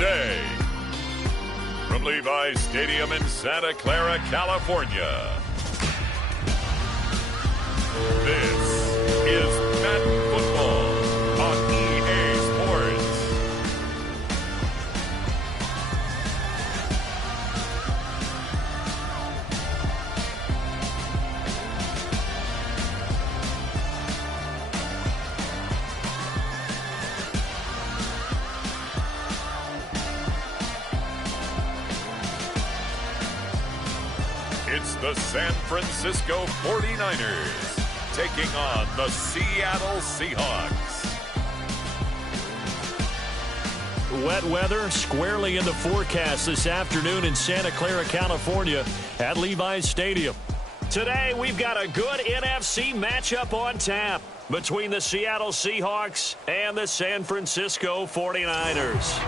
today. From Levi's Stadium in Santa Clara, California. This is Madden Football on EA Sports. It's the San Francisco 49ers taking on the Seattle Seahawks. Wet weather squarely in the forecast this afternoon in Santa Clara, California at Levi's Stadium. Today, we've got a good NFC matchup on tap between the Seattle Seahawks and the San Francisco 49ers.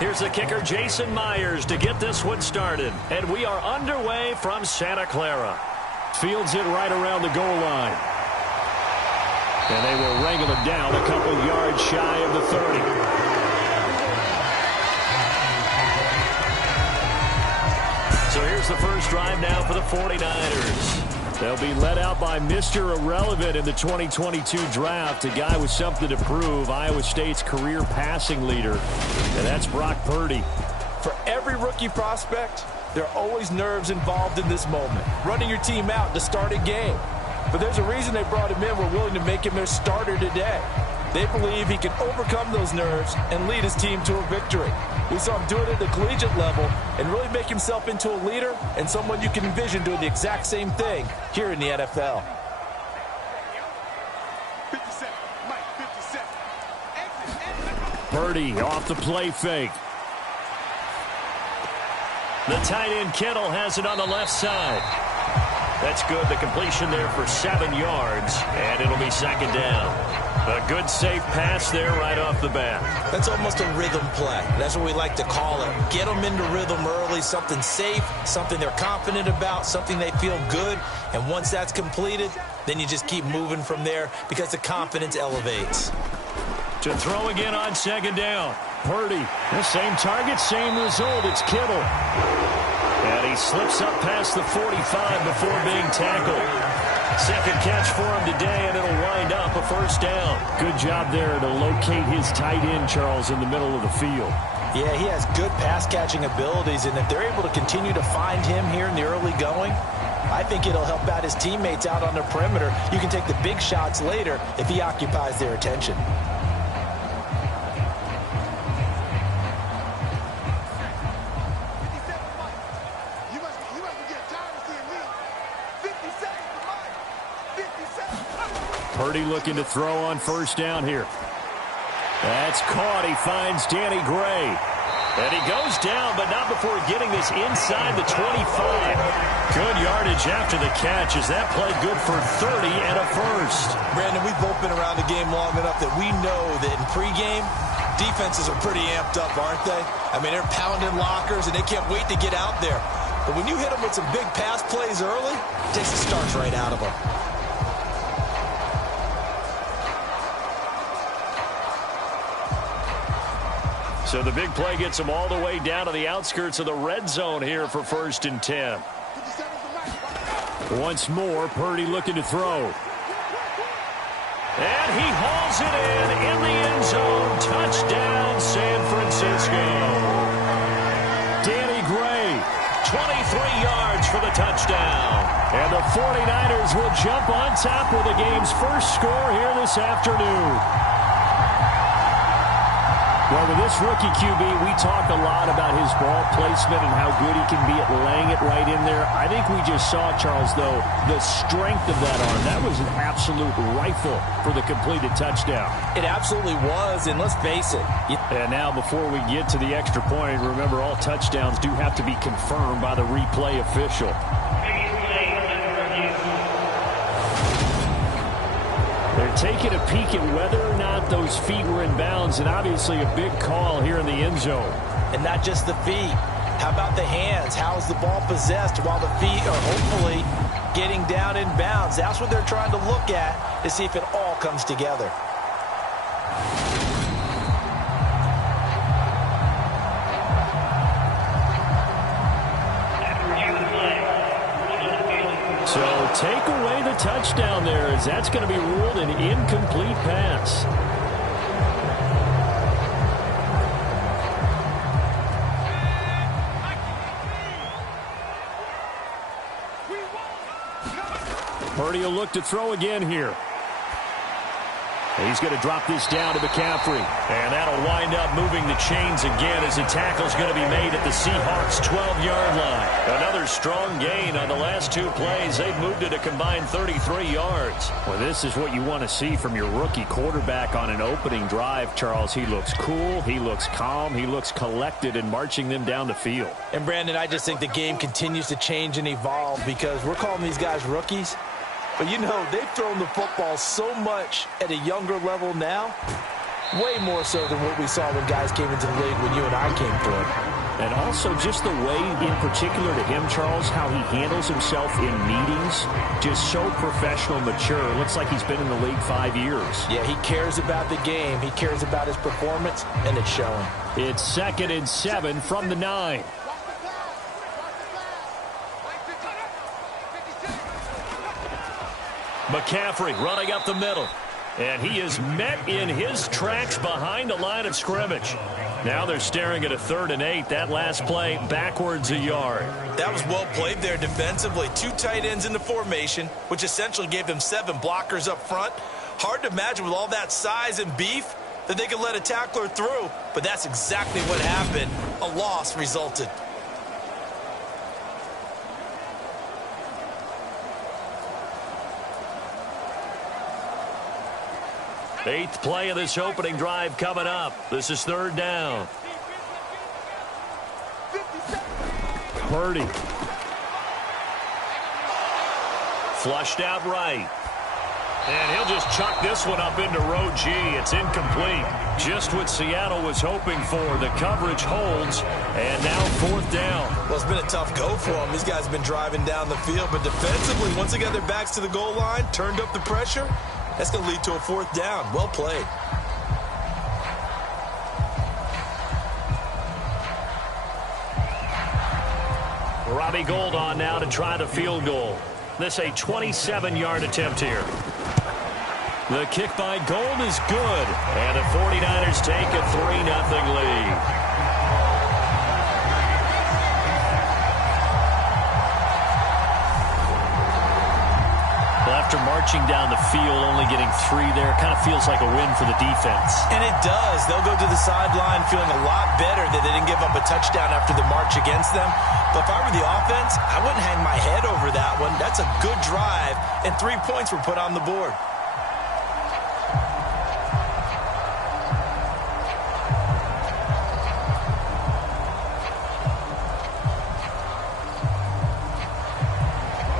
Here's the kicker, Jason Myers, to get this one started. And we are underway from Santa Clara. Fields it right around the goal line. And they will wrangle it down a couple yards shy of the 30. So here's the first drive now for the 49ers. They'll be led out by Mr. Irrelevant in the 2022 draft, a guy with something to prove, Iowa State's career passing leader, and that's Brock Purdy. For every rookie prospect, there are always nerves involved in this moment, running your team out to start a game. But there's a reason they brought him in. We're willing to make him their starter today. They believe he can overcome those nerves and lead his team to a victory. We saw him do it at the collegiate level and really make himself into a leader and someone you can envision doing the exact same thing here in the NFL. 57, Mike, 57. Purdy off the play fake. The tight end Kittle has it on the left side. That's good. The completion there for 7 yards, and it'll be second down. A good, safe pass there right off the bat. That's almost a rhythm play. That's what we like to call it. Get them into rhythm early, something safe, something they're confident about, something they feel good. And once that's completed, then you just keep moving from there because the confidence elevates. To throw again on second down. Purdy, the same target, same result. It's Kittle. And he slips up past the 45 before being tackled. Second catch for him today, and it'll wind up a first down. Good job there to locate his tight end, Charles, in the middle of the field. Yeah, he has good pass-catching abilities, and if they're able to continue to find him here in the early going, I think it'll help out his teammates out on the perimeter. You can take the big shots later if he occupies their attention. Purdy looking to throw on first down here. That's caught. He finds Danny Gray. And he goes down, but not before getting this inside the 25. Good yardage after the catch. Is that play good for 30 and a first? Brandon, we've both been around the game long enough that we know that in pregame, defenses are pretty amped up, aren't they? I mean, they're pounding lockers, and they can't wait to get out there. But when you hit them with some big pass plays early, it takes the starch right out of them. So the big play gets them all the way down to the outskirts of the red zone here for 1st and 10. Once more, Purdy looking to throw. And he hauls it in the end zone. Touchdown, San Francisco. Danny Gray, 23 yards for the touchdown. And the 49ers will jump on top with the game's first score here this afternoon. Well, with this rookie QB, we talk a lot about his ball placement and how good he can be at laying it right in there. I think we just saw, Charles, though, the strength of that arm. That was an absolute rifle for the completed touchdown. It absolutely was, and let's face it. And now, before we get to the extra point, remember, all touchdowns do have to be confirmed by the replay official. They're taking a peek at whether or not those feet were in bounds, and obviously a big call here in the end zone. And not just the feet. How about the hands? How's the ball possessed while the feet are hopefully getting down in bounds? That's what they're trying to look at to see if it all comes together. So take away the touchdown there, as that's going to be ruled an incomplete pass. Purdy will look to throw again here. He's going to drop this down to McCaffrey. And that'll wind up moving the chains again as the tackle's going to be made at the Seahawks' 12-yard line. Another strong gain on the last two plays. They've moved it a combined 33 yards. Well, this is what you want to see from your rookie quarterback on an opening drive, Charles. He looks cool. He looks calm. He looks collected in marching them down the field. And, Brandon, I just think the game continues to change and evolve because we're calling these guys rookies. But, you know, they've thrown the football so much at a younger level now, way more so than what we saw when guys came into the league when you and I came through. And also just the way, in particular to him, Charles, how he handles himself in meetings, just so professional, mature. Looks like he's been in the league 5 years. Yeah, he cares about the game. He cares about his performance, and it's showing. It's 2nd and 7 from the 9. McCaffrey running up the middle. And he is met in his tracks behind the line of scrimmage. Now they're staring at a 3rd and 8. That last play backwards a yard. That was well played there defensively. 2 tight ends in the formation, which essentially gave them 7 blockers up front. Hard to imagine with all that size and beef that they could let a tackler through. But that's exactly what happened. A loss resulted. Eighth play of this opening drive coming up. This is 3rd down. Purdy. Flushed out right. And he'll just chuck this one up into row G. It's incomplete. Just what Seattle was hoping for. The coverage holds. And now 4th down. Well, it's been a tough go for them. These guys have been driving down the field. But defensively, once they got their backs to the goal line, turned up the pressure, that's going to lead to a 4th down. Well played. Robbie Gould on now to try the field goal. This a 27-yard attempt here. The kick by Gould is good. And the 49ers take a 3-0 lead. After marching down the field, only getting 3 there, kind of feels like a win for the defense. And it does. They'll go to the sideline feeling a lot better that they didn't give up a touchdown after the march against them. But if I were the offense, I wouldn't hang my head over that one. That's a good drive, and 3 points were put on the board.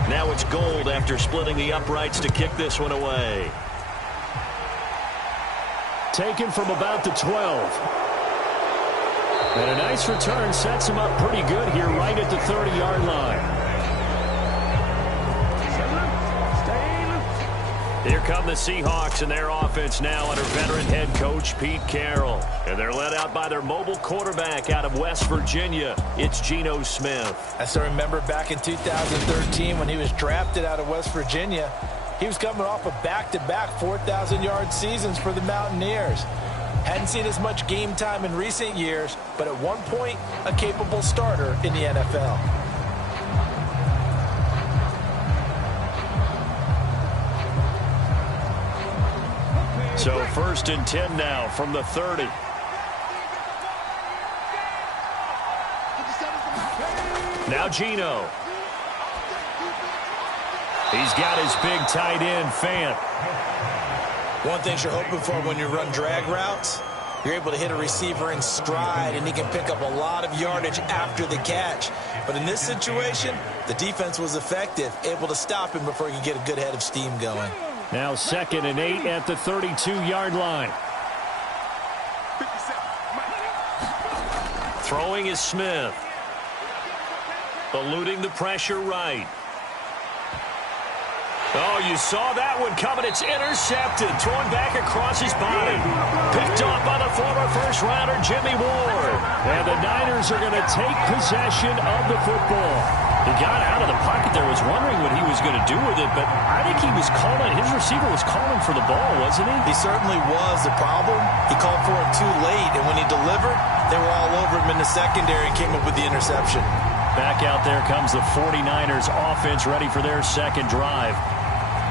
Now it's Gould after splitting the uprights to kick this one away. Taken from about the 12. And a nice return sets him up pretty good here right at the 30-yard line. Here come the Seahawks and their offense now under veteran head coach Pete Carroll. And they're led out by their mobile quarterback out of West Virginia. It's Geno Smith. I still remember back in 2013 when he was drafted out of West Virginia. He was coming off of back-to-back 4,000-yard seasons for the Mountaineers. Hadn't seen as much game time in recent years, but at one point, a capable starter in the NFL. So 1st and 10 now from the 30. Now Geno. He's got his big tight end, Fant. One thing you're hoping for when you run drag routes, you're able to hit a receiver in stride, and he can pick up a lot of yardage after the catch. But in this situation, the defense was effective, able to stop him before he could get a good head of steam going. Now 2nd and 8 at the 32-yard line. Throwing is Smith. Eluding the pressure right. Oh, you saw that one coming. It's intercepted. Thrown back across his body. Picked off by the former first-rounder, Jimmy Ward. And the Niners are going to take possession of the football. He got out of the pocket there, was wondering what he was going to do with it, but I think he was calling, his receiver was calling for the ball, wasn't he? He certainly was. The problem, he called for it too late, and when he delivered, they were all over him in the secondary and came up with the interception. Back out there comes the 49ers offense ready for their second drive.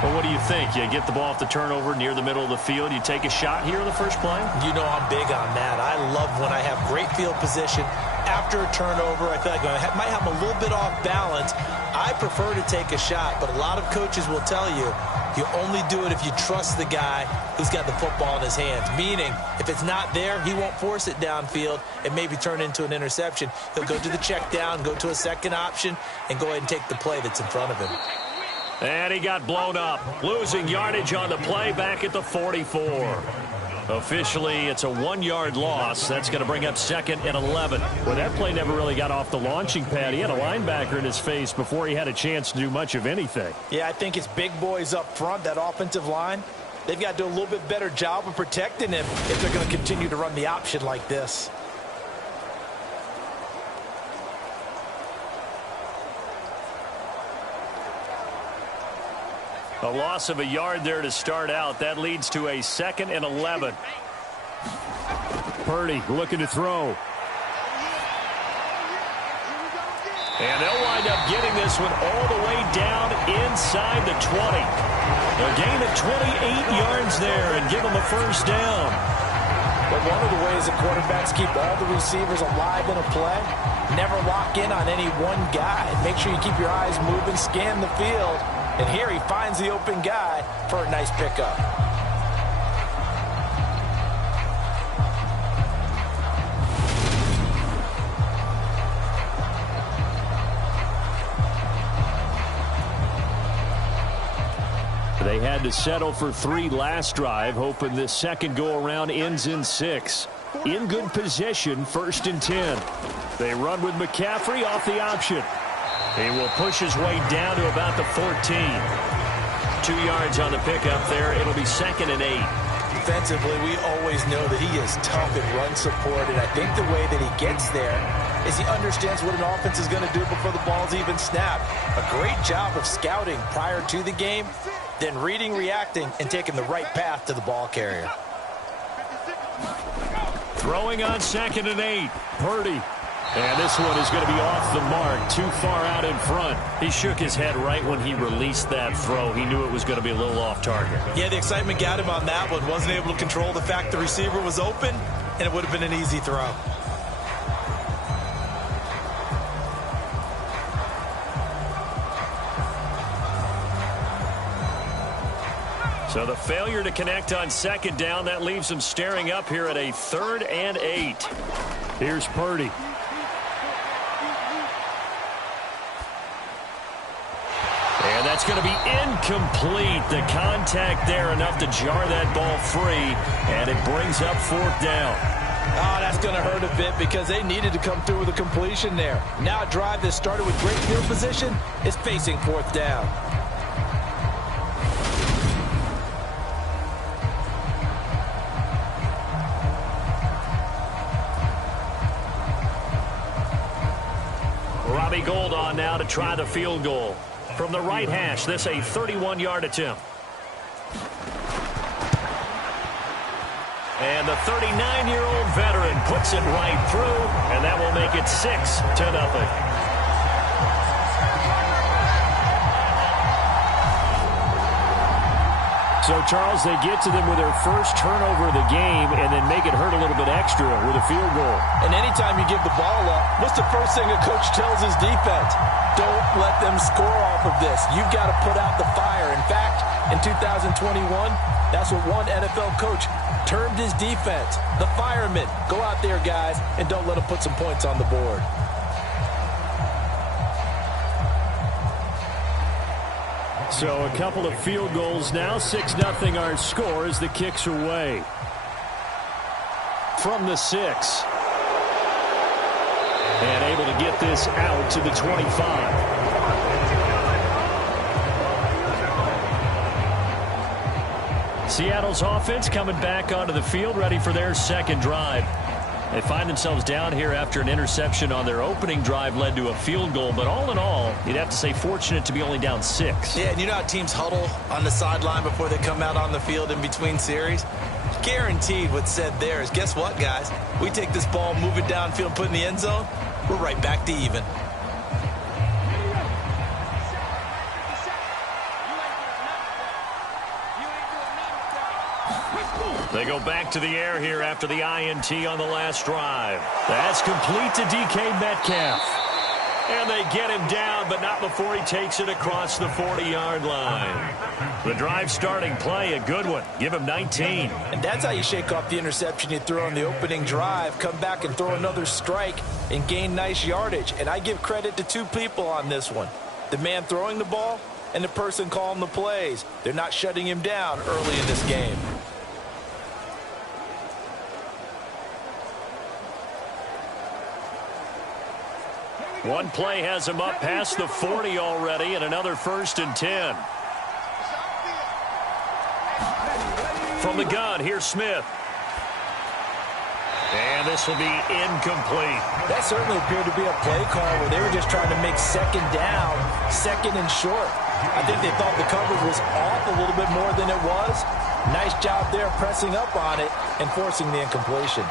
Well, what do you think? You get the ball off the turnover near the middle of the field. You take a shot here in the first play? You know I'm big on that. I love when I have great field position. After a turnover, I feel like I might have a little bit off balance. I prefer to take a shot, but a lot of coaches will tell you, you only do it if you trust the guy who's got the football in his hands. Meaning, if it's not there, he won't force it downfield and maybe turn into an interception. He'll go to the check down, go to a second option, and go ahead and take the play that's in front of him. And he got blown up, losing yardage on the play back at the 44. Officially, it's a 1-yard loss. That's going to bring up 2nd and 11. Well, that play never really got off the launching pad. He had a linebacker in his face before he had a chance to do much of anything. Yeah, I think it's big boys up front, that offensive line. They've got to do a little bit better job of protecting him if they're going to continue to run the option like this. A loss of a yard there to start out. That leads to a 2nd and 11. Purdy looking to throw. And they'll wind up getting this one all the way down inside the 20. A gain of 28 yards there and give them a first down. But one of the ways the quarterbacks keep all the receivers alive in a play, never lock in on any one guy. Make sure you keep your eyes moving, scan the field. And here he finds the open guy for a nice pickup. They had to settle for 3 last drive, hoping this second go-around ends in 6. In good position, 1st and 10. They run with McCaffrey off the option. He will push his way down to about the 14. 2 yards on the pickup there. It'll be 2nd and 8. Defensively, we always know that he is tough in run support, and I think the way that he gets there is he understands what an offense is going to do before the ball's even snapped. A great job of scouting prior to the game, then reading, reacting, and taking the right path to the ball carrier. Throwing on 2nd and 8. Purdy. And this one is going to be off the mark, too far out in front. He shook his head right when he released that throw. He knew it was going to be a little off target. Yeah, the excitement got him on that one. Wasn't able to control the fact the receiver was open, and it would have been an easy throw. So the failure to connect on 2nd down, that leaves him staring up here at a 3rd and 8. Here's Purdy. And that's going to be incomplete. The contact there enough to jar that ball free, and it brings up 4th down. Oh, that's going to hurt a bit because they needed to come through with a completion there. Now a drive that started with great field position is facing 4th down. Robbie Gould on now to try the field goal. From the right hash, this a 31-yard attempt. And the 39-year-old veteran puts it right through, and that will make it 6-0. So, Charles, they get to them with their first turnover of the game and then make it hurt a little bit extra with a field goal. And anytime you give the ball up, what's the first thing a coach tells his defense? Don't let them score off of this. You've got to put out the fire. In fact, in 2021, that's what one NFL coach termed his defense. The firemen. Go out there, guys, and don't let them put some points on the board. So a couple of field goals now. 6-0 our score as the kicks are away. From the 6. And able to get this out to the 25. Seattle's offense coming back onto the field, ready for their second drive. They find themselves down here after an interception on their opening drive led to a field goal. But all in all, you'd have to say fortunate to be only down 6. Yeah, and you know how teams huddle on the sideline before they come out on the field in between series? Guaranteed what's said there is, guess what, guys? We take this ball, move it downfield, put it in the end zone, we're right back to even. They go back to the air here after the INT on the last drive. That's complete to DK Metcalf. And they get him down, but not before he takes it across the 40-yard line. The drive starting play, a good one. Give him 19. And that's how you shake off the interception you threw on the opening drive. Come back and throw another strike and gain nice yardage. And I give credit to two people on this one. The man throwing the ball and the person calling the plays. They're not shutting him down early in this game. One play has him up past the 40 already, and another 1st and 10. From the gun, here's Smith. And this will be incomplete. That certainly appeared to be a play call where they were just trying to make second down, second and short. I think they thought the coverage was off a little bit more than it was. Nice job there pressing up on it and forcing the incompletion.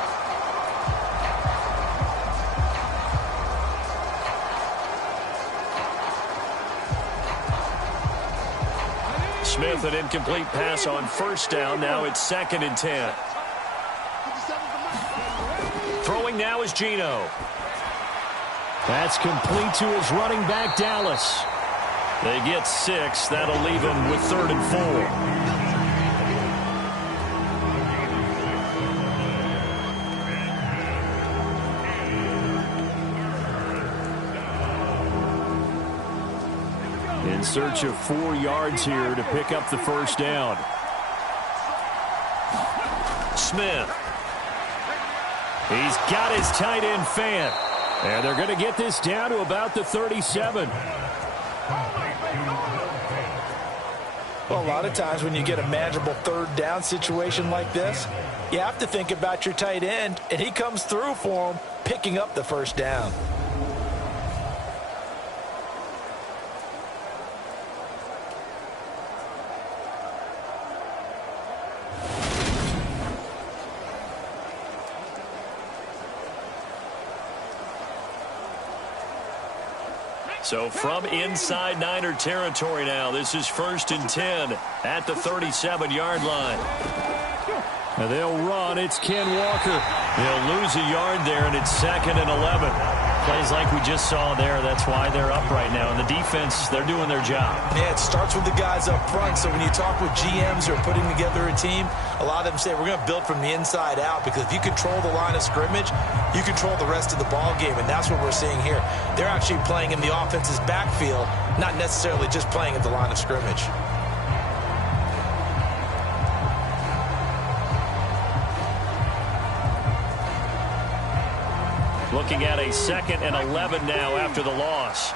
Smith, an incomplete pass on 1st down. Now it's 2nd and 10. Throwing now is Geno. That's complete to his running back, Dallas. They get 6. That'll leave him with 3rd and 4. In search of 4 yards here to pick up the 1st down. Smith. He's got his tight end fan. And they're going to get this down to about the 37. Well, a lot of times when you get a manageable 3rd down situation like this, you have to think about your tight end, and he comes through for him, picking up the 1st down. So from inside Niner territory now, this is 1st and 10 at the 37-yard line. And they'll run. It's Ken Walker. They'll lose a yard there, and it's 2nd and 11. Plays like we just saw there. That's why they're up right now. And the defense, they're doing their job. Yeah, it starts with the guys up front. So when you talk with GMs who are putting together a team, a lot of them say we're going to build from the inside out, because if you control the line of scrimmage, you control the rest of the ball game, and that's what we're seeing here. They're actually playing in the offense's backfield, not necessarily just playing at the line of scrimmage. Looking at a 2nd and 11 now after the loss.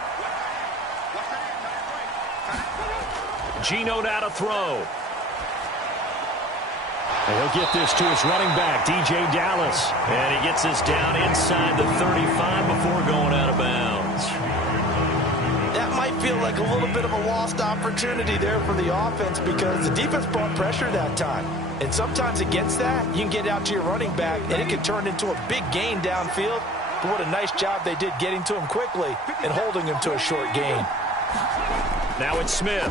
Geno now to throw. And he'll get this to his running back, DJ Dallas. And he gets this down inside the 35 before going out of bounds. That might feel like a little bit of a lost opportunity there for the offense, because the defense brought pressure that time. And sometimes against that, you can get out to your running back, and it can turn into a big gain downfield. But what a nice job they did getting to him quickly and holding him to a short gain. Now it's Smith.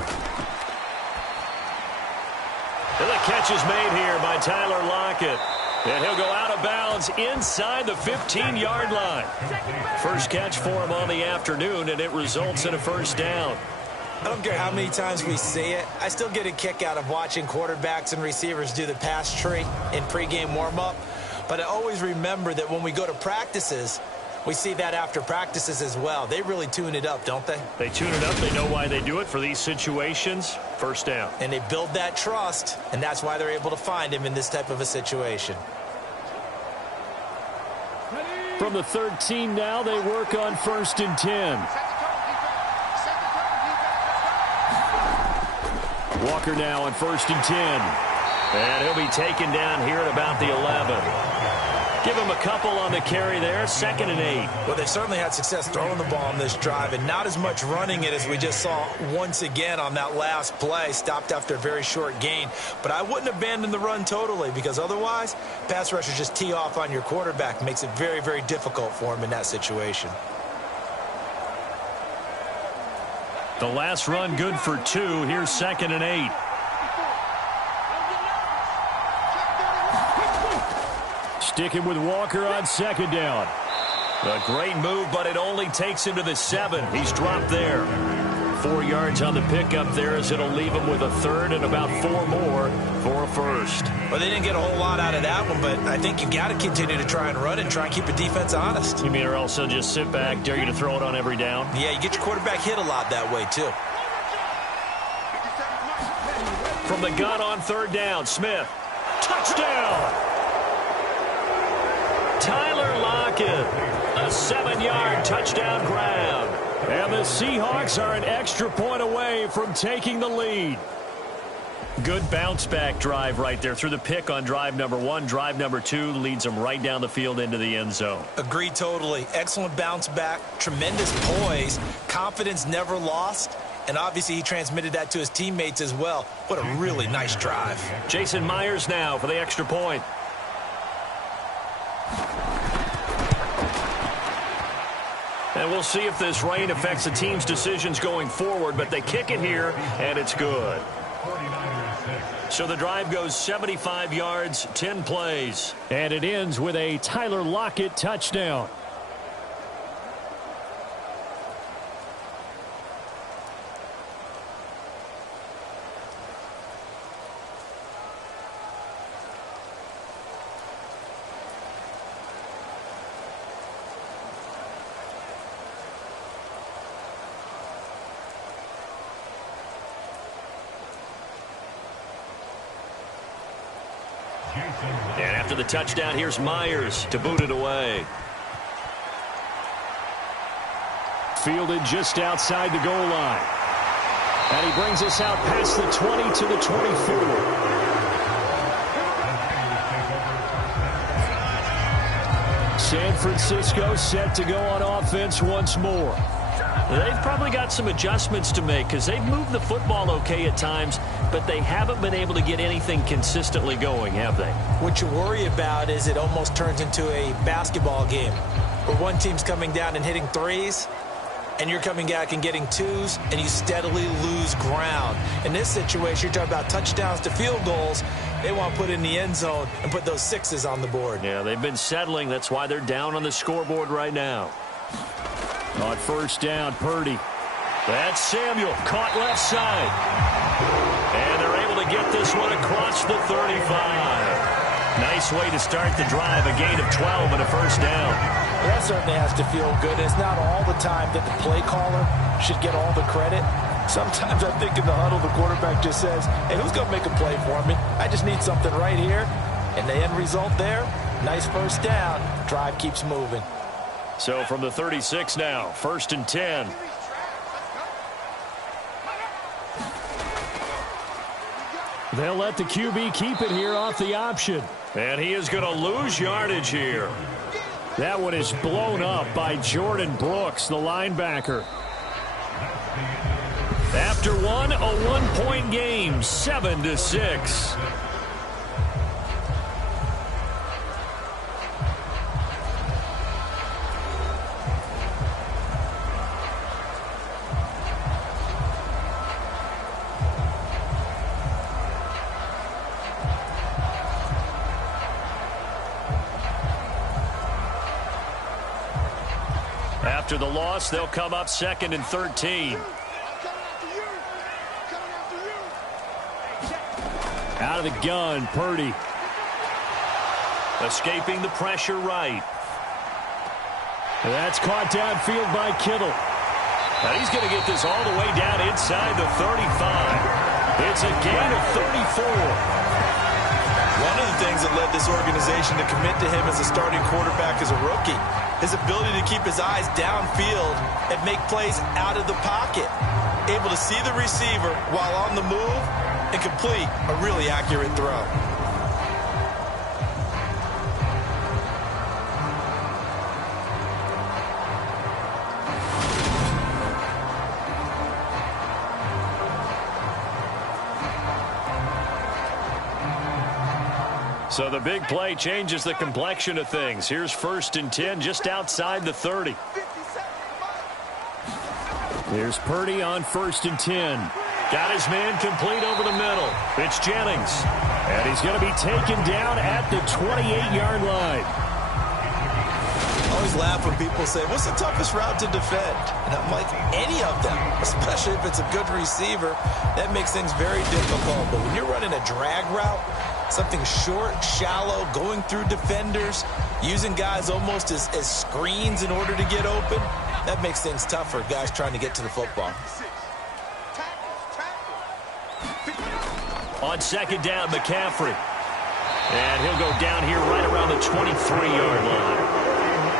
catch is made here by Tyler Lockett. And he'll go out of bounds inside the 15-yard line. First catch for him on the afternoon, and it results in a first down. I don't care how many times we see it. I still get a kick out of watching quarterbacks and receivers do the pass tree in pregame warm-up. But I always remember that when we go to practices, we see that after practices as well. They really tune it up, don't they? They tune it up. They know why they do it for these situations. First down. And they build that trust, and that's why they're able to find him in this type of a situation. From the 13 now, they work on 1st and 10. Walker now on 1st and 10. And he'll be taken down here at about the 11. Give him a couple on the carry there. 2nd and 8. Well, they've certainly had success throwing the ball on this drive and not as much running it as we just saw once again on that last play. Stopped after a very short gain. But I wouldn't abandon the run totally because otherwise, pass rushers just tee off on your quarterback. Makes it very, very difficult for him in that situation. The last run good for 2. Here's 2nd and 8. Sticking with Walker on 2nd down. A great move, but it only takes him to the 7. He's dropped there. 4 yards on the pickup there as it'll leave him with a 3rd and about 4 more for a first. Well, they didn't get a whole lot out of that one, but I think you've got to continue to try and run and try and keep the defense honest. You mean or else they'll just sit back, dare you to throw it on every down? Yeah, you get your quarterback hit a lot that way, too. From the gun on 3rd down, Smith. Touchdown! Tyler Lockett, a 7-yard touchdown grab. And the Seahawks are an extra point away from taking the lead. Good bounce-back drive right there through the pick on drive number 1. Drive number 2 leads them right down the field into the end zone. Agree totally. Excellent bounce back, tremendous poise, confidence never lost, and obviously he transmitted that to his teammates as well. What a really nice drive. Jason Myers now for the extra point. And we'll see if this rain affects the team's decisions going forward, but they kick it here, and it's good. So the drive goes 75 yards, 10 plays. And it ends with a Tyler Lockett touchdown. And after the touchdown, here's Myers to boot it away. Fielded just outside the goal line. And he brings us out past the 20 to the 24. San Francisco set to go on offense once more. They've probably got some adjustments to make because they've moved the football okay at times, but they haven't been able to get anything consistently going, have they? What you worry about is it almost turns into a basketball game where one team's coming down and hitting threes, and you're coming back and getting twos, and you steadily lose ground. In this situation, you're talking about touchdowns to field goals. They want to put in the end zone and put those sixes on the board. Yeah, they've been settling. That's why they're down on the scoreboard right now. On 1st down, Purdy. That's Samuel, caught left side. And they're able to get this one across the 35. Nice way to start the drive, a gain of 12 and a first down. Well, that certainly has to feel good. It's not all the time that the play caller should get all the credit. Sometimes I think in the huddle, the quarterback just says, hey, who's going to make a play for me? I just need something right here. And the end result there, nice first down. Drive keeps moving. So from the 36 now, 1st and 10. They'll let the QB keep it here off the option. And he is going to lose yardage here. That one is blown up by Jordan Brooks, the linebacker. After one, a one-point game, 7-6. After the loss, they'll come up 2nd and 13. Out of the gun, Purdy. Escaping the pressure right. That's caught downfield by Kittle. Now he's going to get this all the way down inside the 35. It's a gain of 34. One of the things that led this organization to commit to him as a starting quarterback as a rookie, his ability to keep his eyes downfield and make plays out of the pocket. Able to see the receiver while on the move and complete a really accurate throw. So the big play changes the complexion of things. Here's 1st and 10 just outside the 30. Here's Purdy on 1st and 10. Got his man complete over the middle. It's Jennings. And he's going to be taken down at the 28-yard line. I always laugh when people say, what's the toughest route to defend? And I'm like, any of them, especially if it's a good receiver. That makes things very difficult. But when you're running a drag route, something short, shallow, going through defenders, using guys almost as screens in order to get open, that makes things tough for guys trying to get to the football. On 2nd down, McCaffrey. And he'll go down here right around the 23-yard line.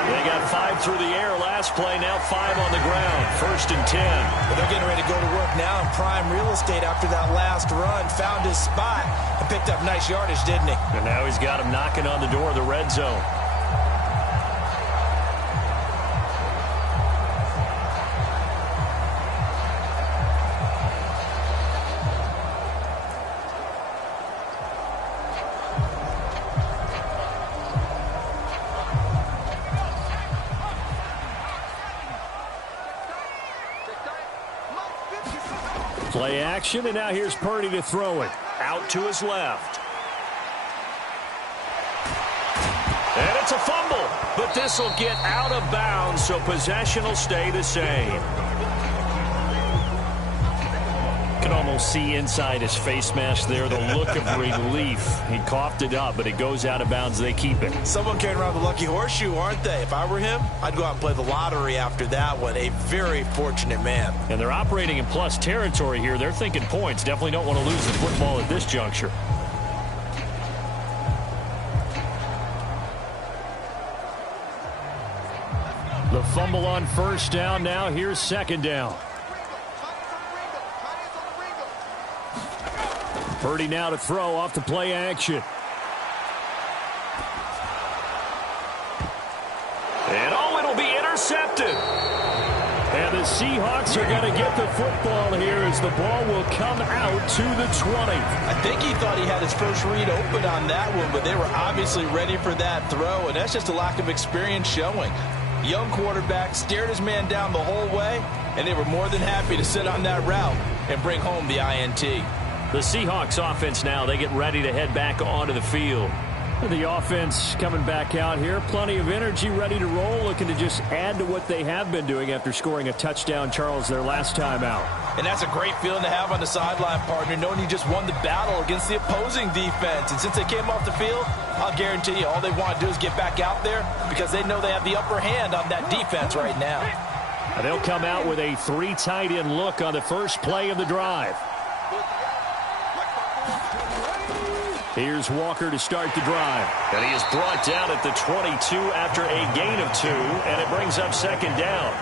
They got 5 through the air last play, now 5 on the ground. 1st and 10. But they're getting ready to go to work now in prime real estate after that last run. Found his spot and picked up nice yardage, didn't he? And now he's got him knocking on the door of the red zone. Play action, and now here's Purdy to throw it. Out to his left. And it's a fumble, but this will get out of bounds, so possession will stay the same. You can almost see inside his face mask there the look of relief. He coughed it up, but it goes out of bounds. They keep it. Someone carrying around the lucky horseshoe, aren't they? If I were him, I'd go out and play the lottery after that one. A very fortunate man. And they're operating in plus territory here. They're thinking points. Definitely don't want to lose the football at this juncture. The fumble on 1st down. Now here's 2nd down. Purdy now to throw off the play action. And it'll be intercepted. And the Seahawks are going to get the football here as the ball will come out to the 20. I think he thought he had his first read open on that one, but they were obviously ready for that throw, and that's just a lack of experience showing. Young quarterback stared his man down the whole way, and they were more than happy to sit on that route and bring home the INT. The Seahawks offense now, they get ready to head back onto the field. The offense coming back out here. Plenty of energy, ready to roll, looking to just add to what they have been doing after scoring a touchdown, Charles, their last time out. And that's a great feeling to have on the sideline, partner, knowing you just won the battle against the opposing defense. And since they came off the field, I'll guarantee you all they want to do is get back out there because they know they have the upper hand on that defense right now. They'll come out with a 3 tight end look on the first play of the drive. Here's Walker to start the drive. And he is brought down at the 22 after a gain of 2, and it brings up 2nd down.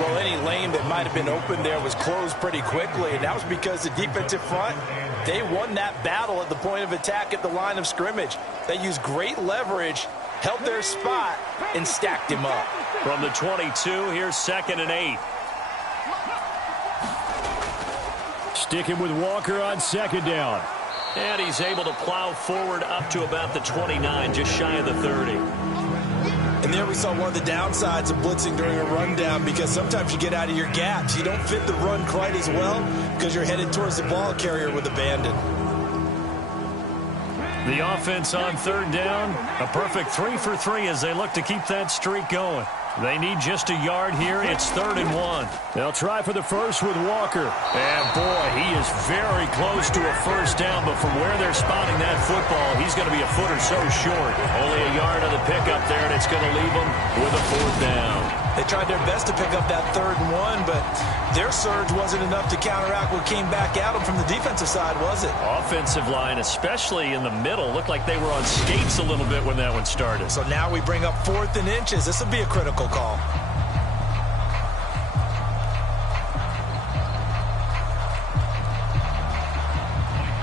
Well, any lane that might have been open there was closed pretty quickly, and that was because the defensive front, they won that battle at the point of attack at the line of scrimmage. They used great leverage, held their spot, and stacked him up. From the 22, here's 2nd and 8. Sticking with Walker on 2nd down. And he's able to plow forward up to about the 29, just shy of the 30. And there we saw one of the downsides of blitzing during a rundown because sometimes you get out of your gaps. You don't fit the run quite as well because you're headed towards the ball carrier with abandon. The offense on 3rd down, a perfect 3 for 3 as they look to keep that streak going. They need just a yard here. It's 3rd and 1. They'll try for the first with Walker. And, boy, he is very close to a first down, but from where they're spotting that football, he's going to be a foot or so short. Only a yard on the pickup there, and it's going to leave them with a 4th down. They tried their best to pick up that 3rd and 1, but their surge wasn't enough to counteract what came back at them from the defensive side, was it? Offensive line, especially in the middle, looked like they were on skates a little bit when that one started. So now we bring up 4th and inches. This will be a critical call.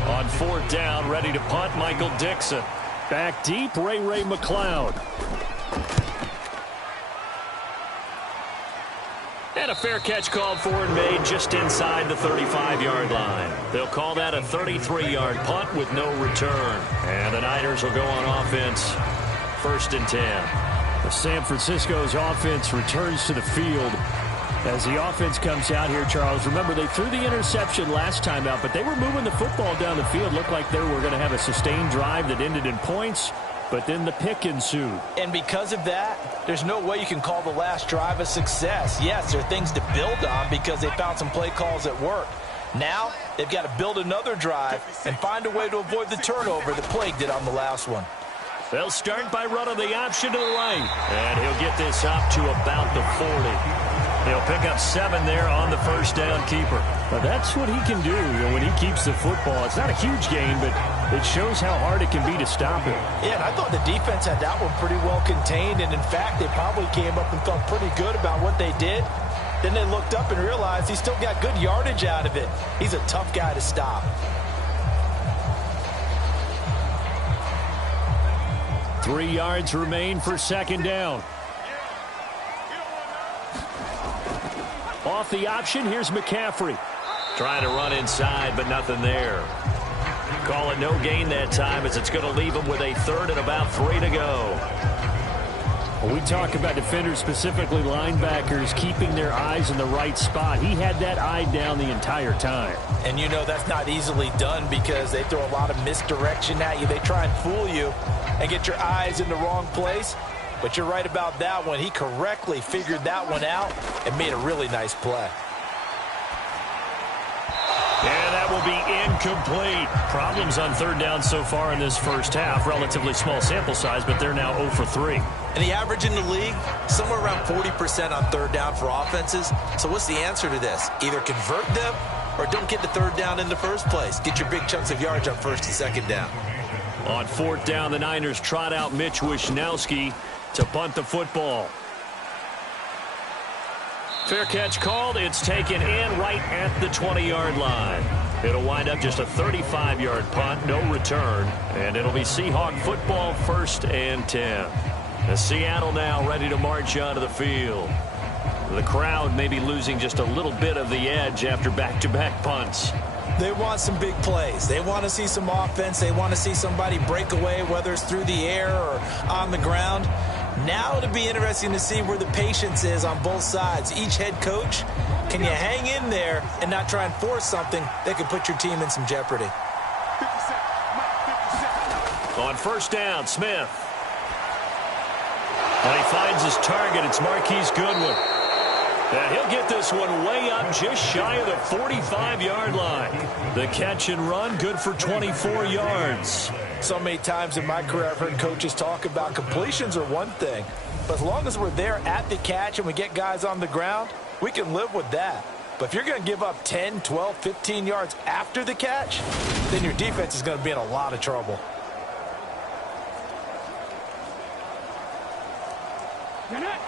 On 4th down, ready to punt, Michael Dixon. Back deep, Ray McLeod. And a fair catch called for and made just inside the 35-yard line. They'll call that a 33-yard punt with no return. And the Niners will go on offense, 1st and 10. The San Francisco's offense returns to the field. As the offense comes out here, Charles, remember they threw the interception last time out, but they were moving the football down the field. Looked like they were going to have a sustained drive that ended in points, but then the pick ensued. And because of that, there's no way you can call the last drive a success. Yes, there are things to build on because they found some play calls that work. Now, they've got to build another drive and find a way to avoid the turnover that plagued it on the last one. They'll start by running the option to the right. And he'll get this up to about the 40. He'll pick up 7 there on the first down keeper. Well, that's what he can do when he keeps the football. It's not a huge gain, but it shows how hard it can be to stop him. Yeah, and I thought the defense had that one pretty well contained, and in fact, they probably came up and felt pretty good about what they did. Then they looked up and realized he still got good yardage out of it. He's a tough guy to stop. 3 yards remain for 2nd down. Off the option, here's McCaffrey. Trying to run inside, but nothing there. Call it no gain that time as it's going to leave him with a 3rd and about 3 to go. When we talk about defenders, specifically linebackers, keeping their eyes in the right spot. He had that eye down the entire time. And you know that's not easily done because they throw a lot of misdirection at you. They try and fool you and get your eyes in the wrong place. But you're right about that one. He correctly figured that one out and made a really nice play. And that will be incomplete. Problems on 3rd down so far in this first half. Relatively small sample size, but they're now 0 for 3. And the average in the league, somewhere around 40% on 3rd down for offenses. So what's the answer to this? Either convert them or don't get the 3rd down in the first place. Get your big chunks of yards on 1st and 2nd down. On 4th down, the Niners trot out Mitch Wishnowski to punt the football. Fair catch called. It's taken in right at the 20-yard line. It'll wind up just a 35-yard punt, no return, and it'll be Seahawk football, 1st and 10. As Seattle now ready to march onto the field. The crowd may be losing just a little bit of the edge after back-to-back punts. They want some big plays. They want to see some offense. They want to see somebody break away, whether it's through the air or on the ground. Now it'll be interesting to see where the patience is on both sides. Each head coach, can you hang in there and not try and force something that could put your team in some jeopardy? 50 seconds. On 1st down, Smith. And he finds his target. It's Marquise Goodwin. And he'll get this one way up just shy of the 45-yard line. The catch and run, good for 24 yards. So many times in my career I've heard coaches talk about completions are one thing, but as long as we're there at the catch and we get guys on the ground, we can live with that. But if you're going to give up 10, 12, 15 yards after the catch, then your defense is going to be in a lot of trouble.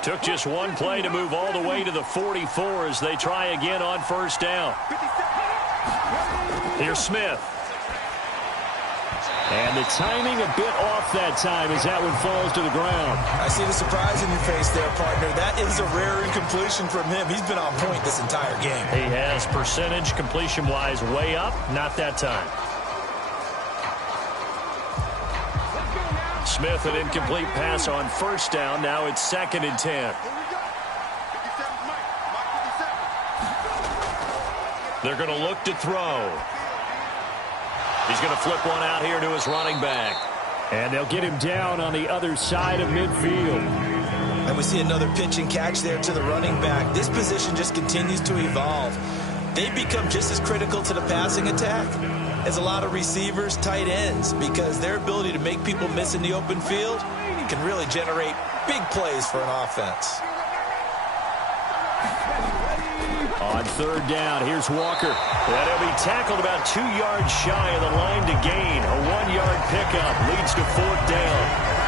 Took just one play to move all the way to the 44 as they try again on 1st down. Here's Smith. And the timing a bit off that time as that one falls to the ground. I see the surprise in your face there, partner. That is a rare incompletion from him. He's been on point this entire game. He has percentage completion-wise way up. Not that time. Smith, an incomplete pass on 1st down. Now it's 2nd and 10. They're going to look to throw. He's going to flip one out here to his running back. And they'll get him down on the other side of midfield. And we see another pitch and catch there to the running back. This position just continues to evolve. They become just as critical to the passing attack as a lot of receivers, tight ends, because their ability to make people miss in the open field can really generate big plays for an offense. On third down, here's Walker. And he'll be tackled about 2 yards shy of the line to gain. A 1-yard pickup leads to fourth down.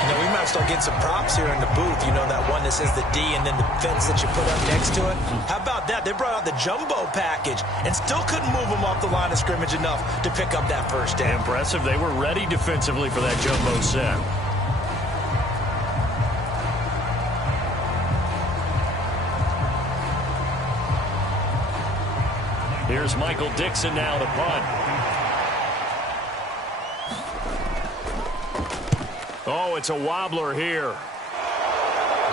You know, we might start getting some props here in the booth. You know, that one that says the D and then the fence that you put up next to it. How about that? They brought out the jumbo package and still couldn't move them off the line of scrimmage enough to pick up that first down. Impressive. They were ready defensively for that jumbo set. Here's Michael Dixon now to punt. Oh, it's a wobbler here.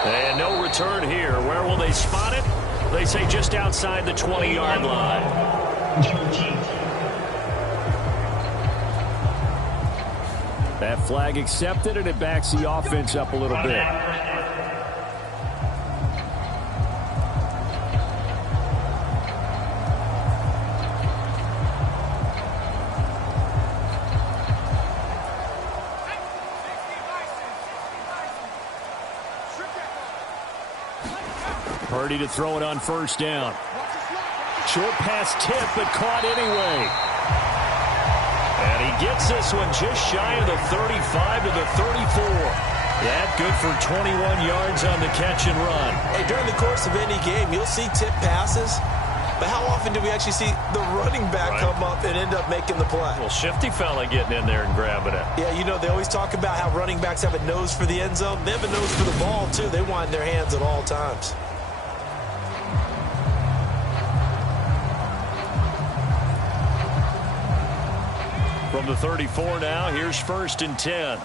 And no return here. Where will they spot it? They say just outside the 20-yard line. That flag accepted, and it backs the offense up a little bit. Purdy to throw it on first down. Short pass tip, but caught anyway. And he gets this one just shy of the 35 to the 34. That good for 21 yards on the catch and run. Hey, during the course of any game, you'll see tip passes. But how often do we actually see the running back come up and end up making the play? Well, shifty fella getting in there and grabbing it. Yeah, you know, they always talk about how running backs have a nose for the end zone. They have a nose for the ball, too. They want their hands at all times. From the 34 now, here's first and 10.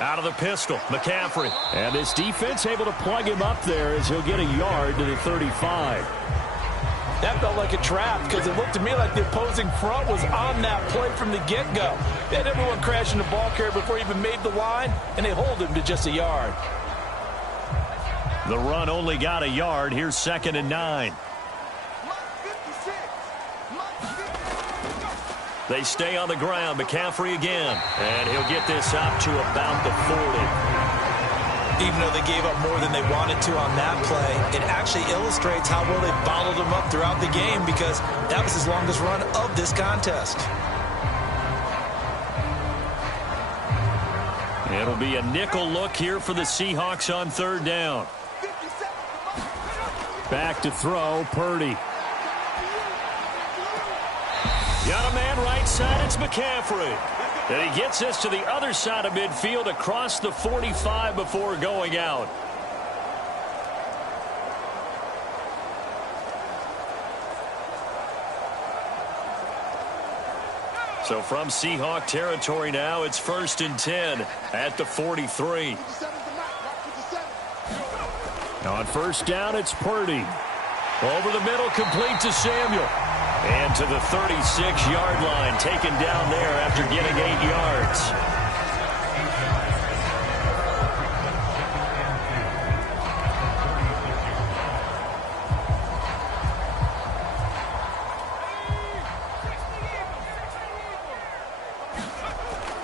Out of the pistol, McCaffrey. And this defense able to plug him up there as he'll get a yard to the 35. That felt like a trap because it looked to me like the opposing front was on that play from the get-go. They had everyone crashing the ball carrier before he even made the line, and they hold him to just a yard. The run only got a yard. Here's second and 9. They stay on the ground. McCaffrey again. And he'll get this up to about the 40. Even though they gave up more than they wanted to on that play, it actually illustrates how well they bottled them up throughout the game because that was his longest run of this contest. It'll be a nickel look here for the Seahawks on third down. Back to throw, Purdy. Got a man right side, it's McCaffrey. And he gets this to the other side of midfield across the 45 before going out. So from Seahawk territory now, it's first and 10 at the 43. On first down, it's Purdy. Over the middle, complete to Samuel. And to the 36-yard line, taken down there after getting 8 yards.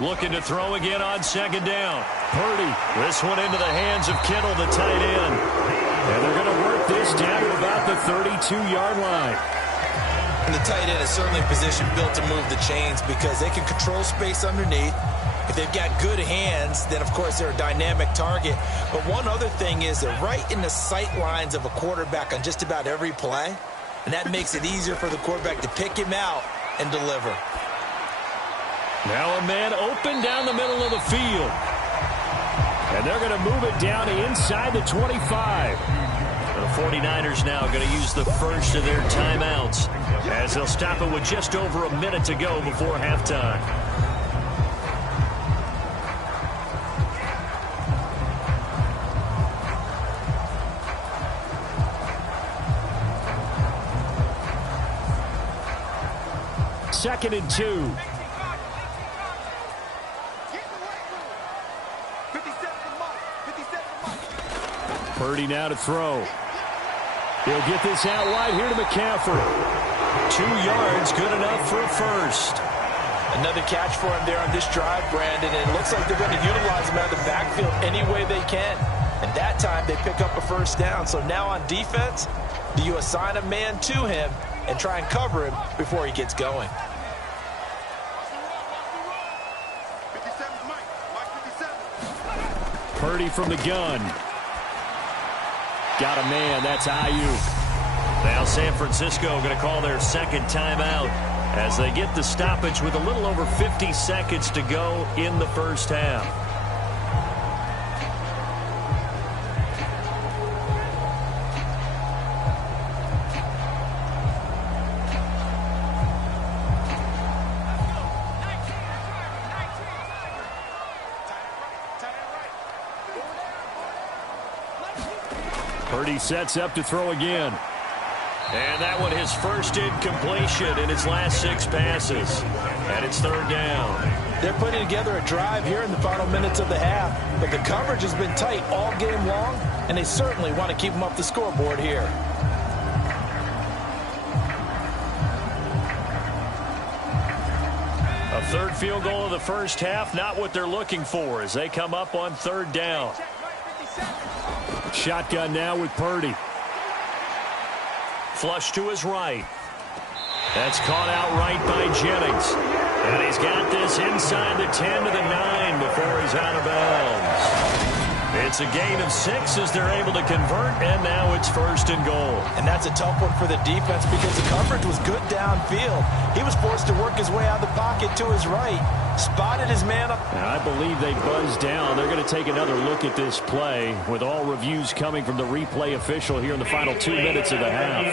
Looking to throw again on second down. Purdy, this one into the hands of Kittle, the tight end. And they're going to work this down to about the 32-yard line. And the tight end is certainly a position built to move the chains because they can control space underneath. If they've got good hands, then, of course, they're a dynamic target. But one other thing is they're right in the sight lines of a quarterback on just about every play. And that makes it easier for the quarterback to pick him out and deliver. Now a man open down the middle of the field. And they're going to move it down inside the 25. The 49ers now going to use the first of their timeouts as they'll stop it with just over a minute to go before halftime. Second and 2. Purdy now to throw. He'll get this out wide here to McCaffrey. 2 yards, good enough for a first. Another catch for him there on this drive, Brandon, and it looks like they're going to utilize him out of the backfield any way they can. And that time they pick up a first down. So now on defense, do you assign a man to him and try and cover him before he gets going? Purdy from the gun. Got a man. That's Ayuk. Now San Francisco going to call their second timeout as they get the stoppage with a little over 50 seconds to go in the first half. Purdy sets up to throw again. And that one his first incompletion in his last 6 passes. And it's third down. They're putting together a drive here in the final minutes of the half, but the coverage has been tight all game long, and they certainly want to keep them up the scoreboard here. A third field goal of the first half, not what they're looking for as they come up on third down. Shotgun now with Purdy. Flush to his right. That's caught out right by Jennings. And he's got this inside the 10 to the 9 before he's out of bounds. It's a gain of 6 as they're able to convert, and now it's first and goal. And that's a tough one for the defense because the coverage was good downfield. He was forced to work his way out of the pocket to his right. Spotted his man up. And I believe they buzzed down. They're going to take another look at this play with all reviews coming from the replay official here in the final 2 minutes of the half.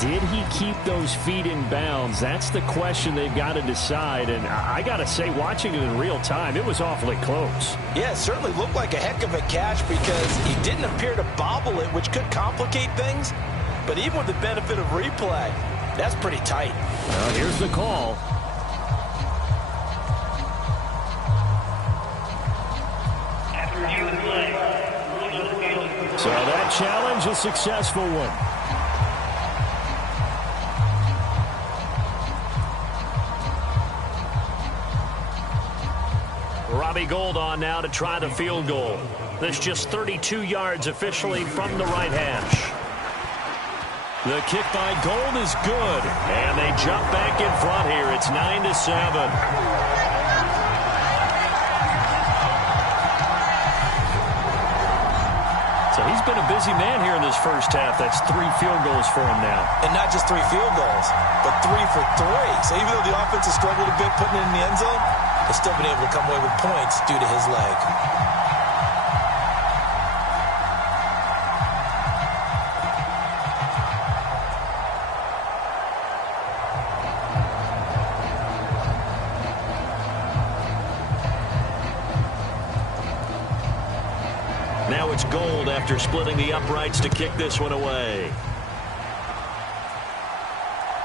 Did he keep those feet in bounds? That's the question they've got to decide. And I got to say, watching it in real time, it was awfully close. Yeah, it certainly looked like a heck of a catch because he didn't appear to bobble it, which could complicate things. But even with the benefit of replay, that's pretty tight. Well, here's the call. So that challenge, a successful one. Robbie Gould on now to try the field goal. This just 32 yards officially from the right hash. The kick by Gould is good, and they jump back in front here. It's 9-7. So he's been a busy man here in this first half. That's 3 field goals for him now. And not just 3 field goals, but 3 for 3. So even though the offense has struggled a bit putting it in the end zone, they've still been able to come away with points due to his leg. Now it's Gould after splitting the uprights to kick this one away.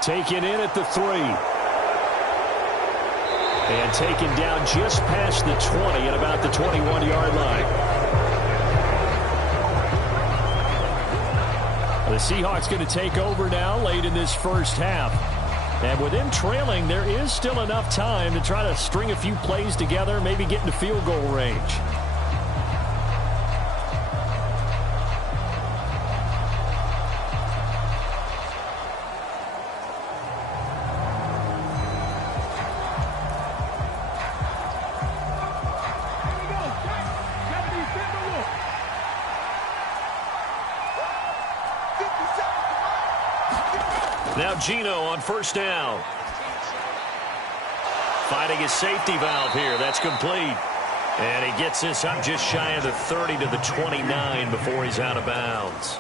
Taken in at the 3. And taken down just past the 20 at about the 21-yard line. The Seahawks going to take over now late in this first half. And with them trailing, there is still enough time to try to string a few plays together, maybe get into field goal range. Now Gino on first down. Fighting his safety valve here. That's complete. And he gets this up just shy of the 30 to the 29 before he's out of bounds.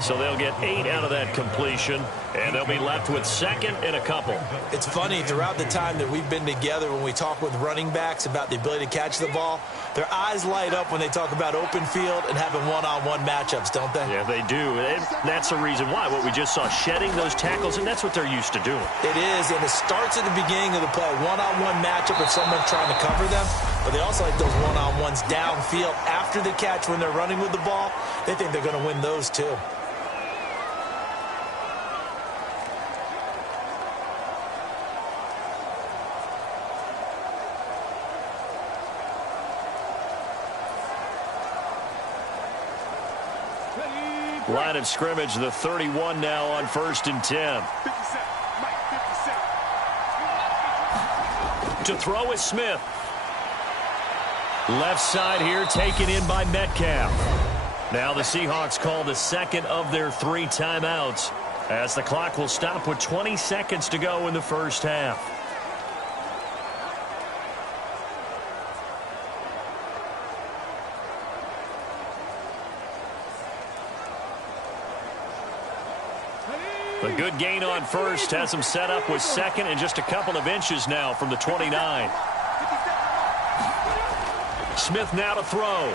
So they'll get 8 out of that completion. And they'll be left with second and a couple. It's funny, throughout the time that we've been together, when we talk with running backs about the ability to catch the ball, their eyes light up when they talk about open field and having one-on-one matchups, don't they? Yeah, they do. And that's the reason why. What we just saw, shedding those tackles, and that's what they're used to doing. It is, and it starts at the beginning of the play. One-on-one matchup if someone's trying to cover them, but they also like those one-on-ones downfield after the catch when they're running with the ball. They think they're going to win those too. Line of scrimmage, the 31 now on 1st and 10. 57. Mike, 57. To throw is Smith. Left side here taken in by Metcalf. Now the Seahawks call the second of their 3 timeouts as the clock will stop with 20 seconds to go in the first half. A good gain on first has them set up with second and just a couple of inches now from the 29. Smith now to throw.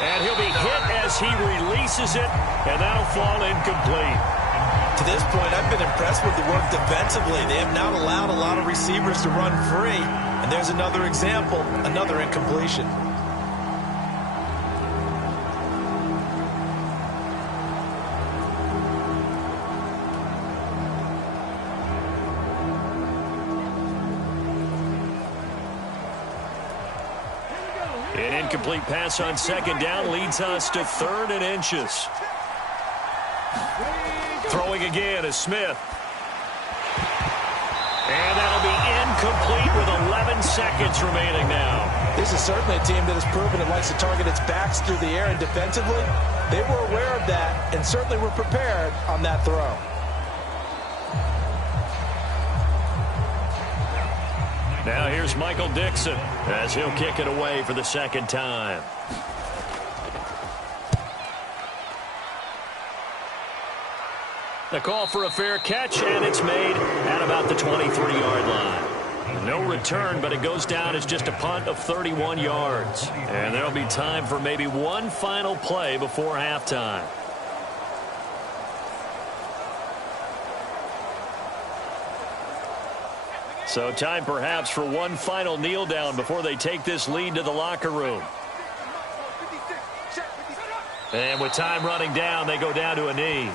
And he'll be hit as he releases it, and that'll fall incomplete. To this point, I've been impressed with the work defensively. They have not allowed a lot of receivers to run free. And there's another example, another incompletion. An incomplete pass on second down leads us to 3rd and inches. Throwing again is Smith. And that'll be incomplete with 11 seconds remaining now. This is certainly a team that has proven it likes to target its backs through the air, and defensively, they were aware of that and certainly were prepared on that throw. Now here's Michael Dixon as he'll kick it away for the second time. The call for a fair catch, and it's made at about the 23-yard line. No return, but it goes down as just a punt of 31 yards. And there'll be time for maybe one final play before halftime. So time perhaps for one final kneel down before they take this lead to the locker room. And with time running down, they go down to a knee.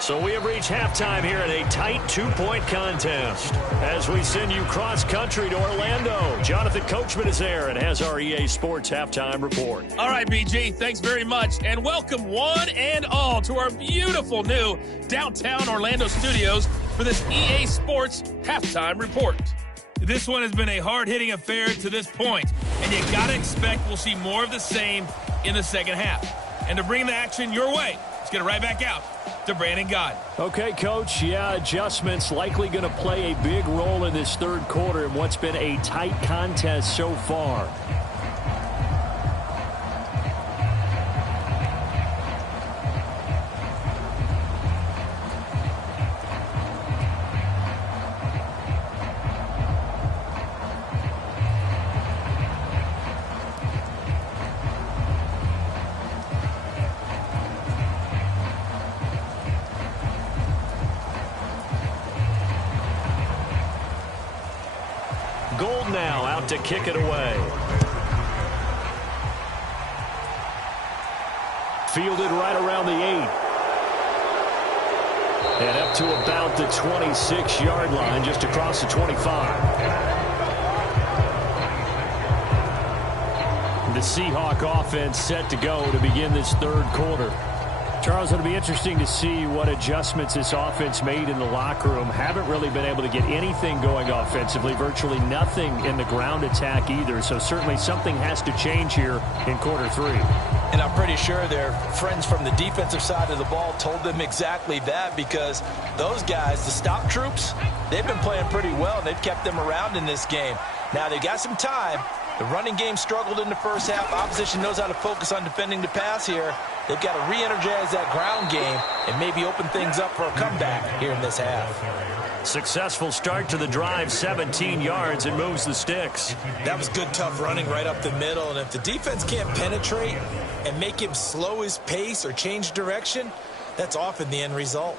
So we have reached halftime here in a tight 2-point contest. As we send you cross-country to Orlando, Jonathan Coachman is there and has our EA Sports halftime report. All right, BG, thanks very much. And welcome one and all to our beautiful new downtown Orlando studios for this EA Sports halftime report. This one has been a hard-hitting affair to this point, and you got to expect we'll see more of the same in the second half. And to bring the action your way, let's get it right back out to Brandon Gaudin. Okay, Coach. Yeah, adjustments likely going to play a big role in this third quarter in what's been a tight contest so far. Gold now out to kick it away. Fielded right around the 8. And up to about the 26-yard line, just across the 25. The Seahawk offense set to go to begin this third quarter. Charles, it'll be interesting to see what adjustments this offense made in the locker room. Haven't really been able to get anything going offensively, virtually nothing in the ground attack either. So certainly something has to change here in quarter 3. And I'm pretty sure their friends from the defensive side of the ball told them exactly that, because those guys, the stop troops, they've been playing pretty well, and they've kept them around in this game. Now, they've got some time. The running game struggled in the first half. Opposition knows how to focus on defending the pass here. They've got to re-energize that ground game and maybe open things up for a comeback here in this half. Successful start to the drive, 17 yards, and moves the sticks. That was good, tough running right up the middle, and if the defense can't penetrate and make him slow his pace or change direction, that's often the end result.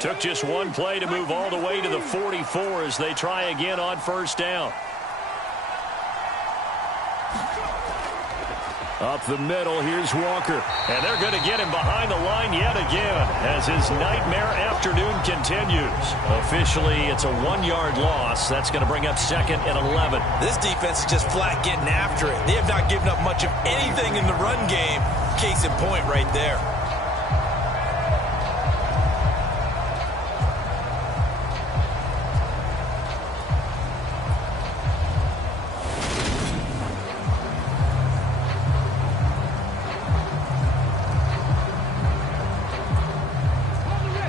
Took just one play to move all the way to the 44 as they try again on first down. Up the middle, here's Walker. And they're going to get him behind the line yet again as his nightmare afternoon continues. Officially, it's a 1-yard loss. That's going to bring up 2nd and 11. This defense is just flat getting after it. They have not given up much of anything in the run game. Case in point right there.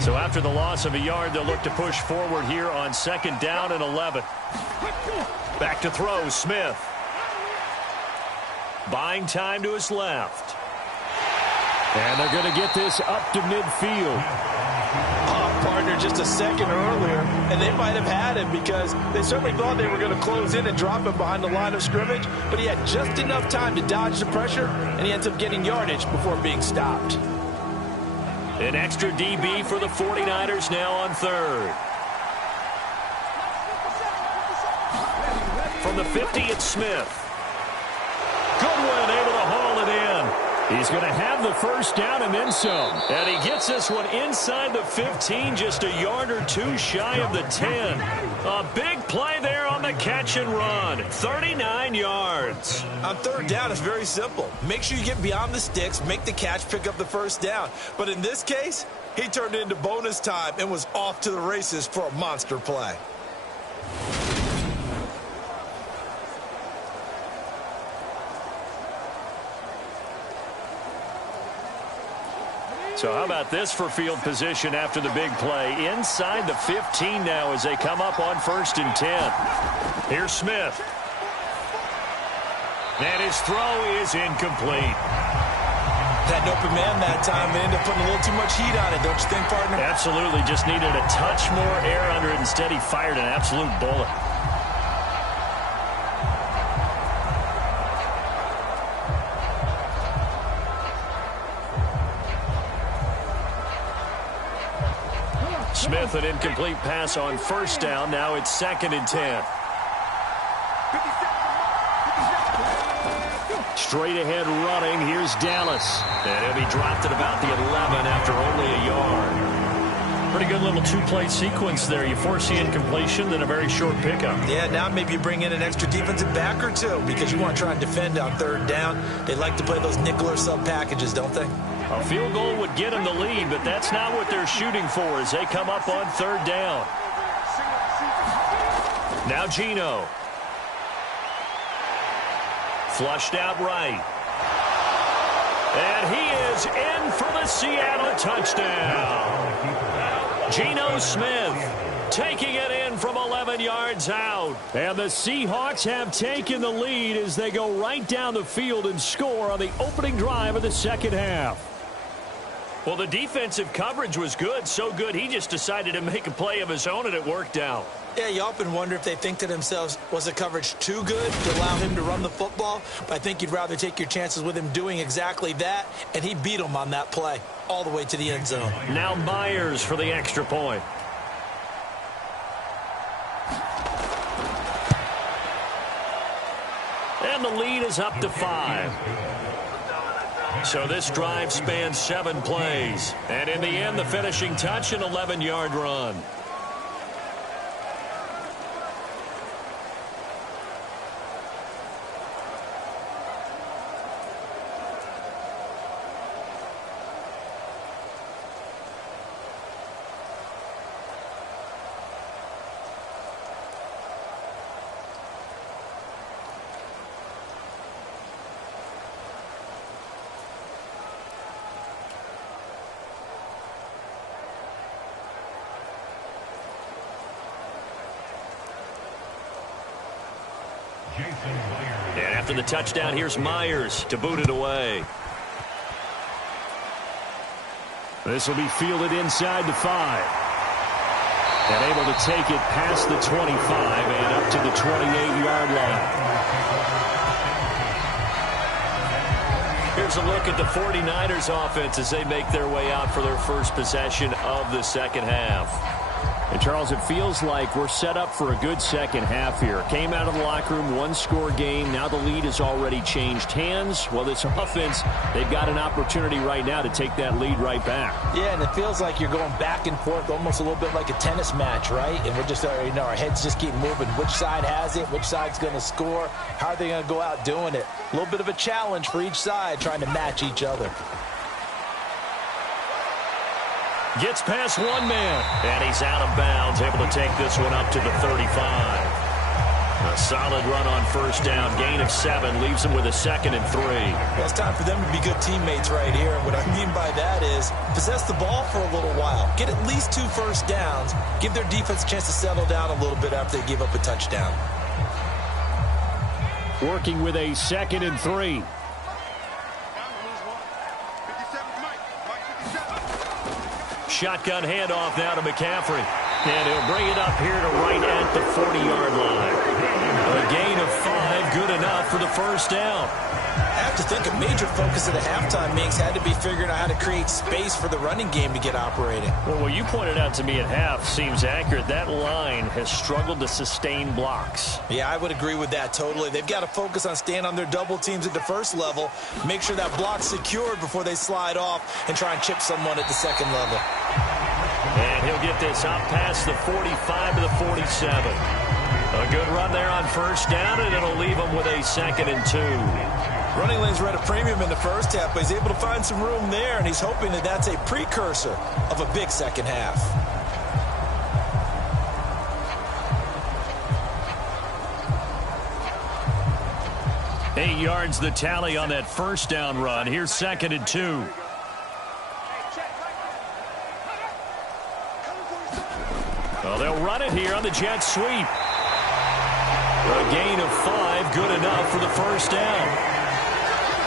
So after the loss of a yard, they'll look to push forward here on 2nd down and 11. Back to throw, Smith. Buying time to his left. And they're going to get this up to midfield. Partner just a second earlier, and they might have had him because they certainly thought they were going to close in and drop him behind the line of scrimmage, but he had just enough time to dodge the pressure, and he ends up getting yardage before being stopped. An extra DB for the 49ers now on 3rd. From the 50, it's Smith. Goodwin able to haul it in. He's going to have the first down and then some. And he gets this one inside the 15, just a yard or two shy of the 10. A big play there on the catch and run. 39 yards. On 3rd down, it's very simple. Make sure you get beyond the sticks, make the catch, pick up the first down. But in this case, he turned it into bonus time and was off to the races for a monster play. So how about this for field position after the big play? Inside the 15 now as they come up on 1st and 10. Here's Smith. And his throw is incomplete. Had an open man that time. They ended up putting a little too much heat on it, don't you think, partner? Absolutely. Just needed a touch more air under it. Instead, he fired an absolute bullet. Smith, an incomplete pass on 1st down. Now it's 2nd and 10. Straight ahead running. Here's Dallas. And he'll be dropped at about the 11 after only a yard. Pretty good little 2-play sequence there. You force the incompletion, then a very short pickup. Yeah, now maybe you bring in an extra defensive back or two because you want to try and defend on 3rd down. They like to play those nickel or sub packages, don't they? A field goal would get them the lead, but that's not what they're shooting for as they come up on 3rd down. Now Geno. Flushed out right. And he is in for the Seattle touchdown. Geno Smith taking it in from 11 yards out. And the Seahawks have taken the lead as they go right down the field and score on the opening drive of the 2nd half. Well, the defensive coverage was good, so good he just decided to make a play of his own, and it worked out. Yeah, you often wonder if they think to themselves, was the coverage too good to allow him to run the football? But I think you'd rather take your chances with him doing exactly that, and he beat him on that play all the way to the end zone. Now Myers for the extra point. And the lead is up to 5. So this drive spans 7 plays. And in the end, the finishing touch, an 11-yard run. And after the touchdown, here's Myers to boot it away. This will be fielded inside the 5. And able to take it past the 25 and up to the 28-yard line. Here's a look at the 49ers offense as they make their way out for their first possession of the second half. And, Charles, it feels like we're set up for a good second half here. Came out of the locker room, one-score game. Now the lead has already changed hands. Well, this offense, they've got an opportunity right now to take that lead right back. Yeah, and it feels like you're going back and forth, almost a little bit like a tennis match, right? And we're just, our heads just keep moving. Which side has it? Which side's going to score? How are they going to go out doing it? A little bit of a challenge for each side, trying to match each other. Gets past one man, and he's out of bounds, able to take this one up to the 35. A solid run on first down, gain of 7, leaves him with a 2nd and 3. Well, it's time for them to be good teammates right here. And what I mean by that is possess the ball for a little while. Get at least 2 first downs. Give their defense a chance to settle down a little bit after they give up a touchdown. Working with a 2nd and 3. Shotgun handoff now to McCaffrey. And he'll bring it up here to right at the 40-yard line. A gain of 5, good enough for the first down. I have to think a major focus of the halftime meetings had to be figuring out how to create space for the running game to get operating. Well, what you pointed out to me at half seems accurate. That line has struggled to sustain blocks. Yeah, I would agree with that totally. They've got to focus on staying on their double teams at the first level, make sure that block's secured before they slide off and try and chip someone at the second level. And he'll get this up past the 45 to the 47. A good run there on first down, and it'll leave him with a 2nd and 2. Running lanes were at a premium in the first half, but he's able to find some room there, and he's hoping that that's a precursor of a big second half. Eight yards the tally on that first down run. Here's 2nd and 2. Well, they'll run it here on the jet sweep. A gain of 5, good enough for the first down.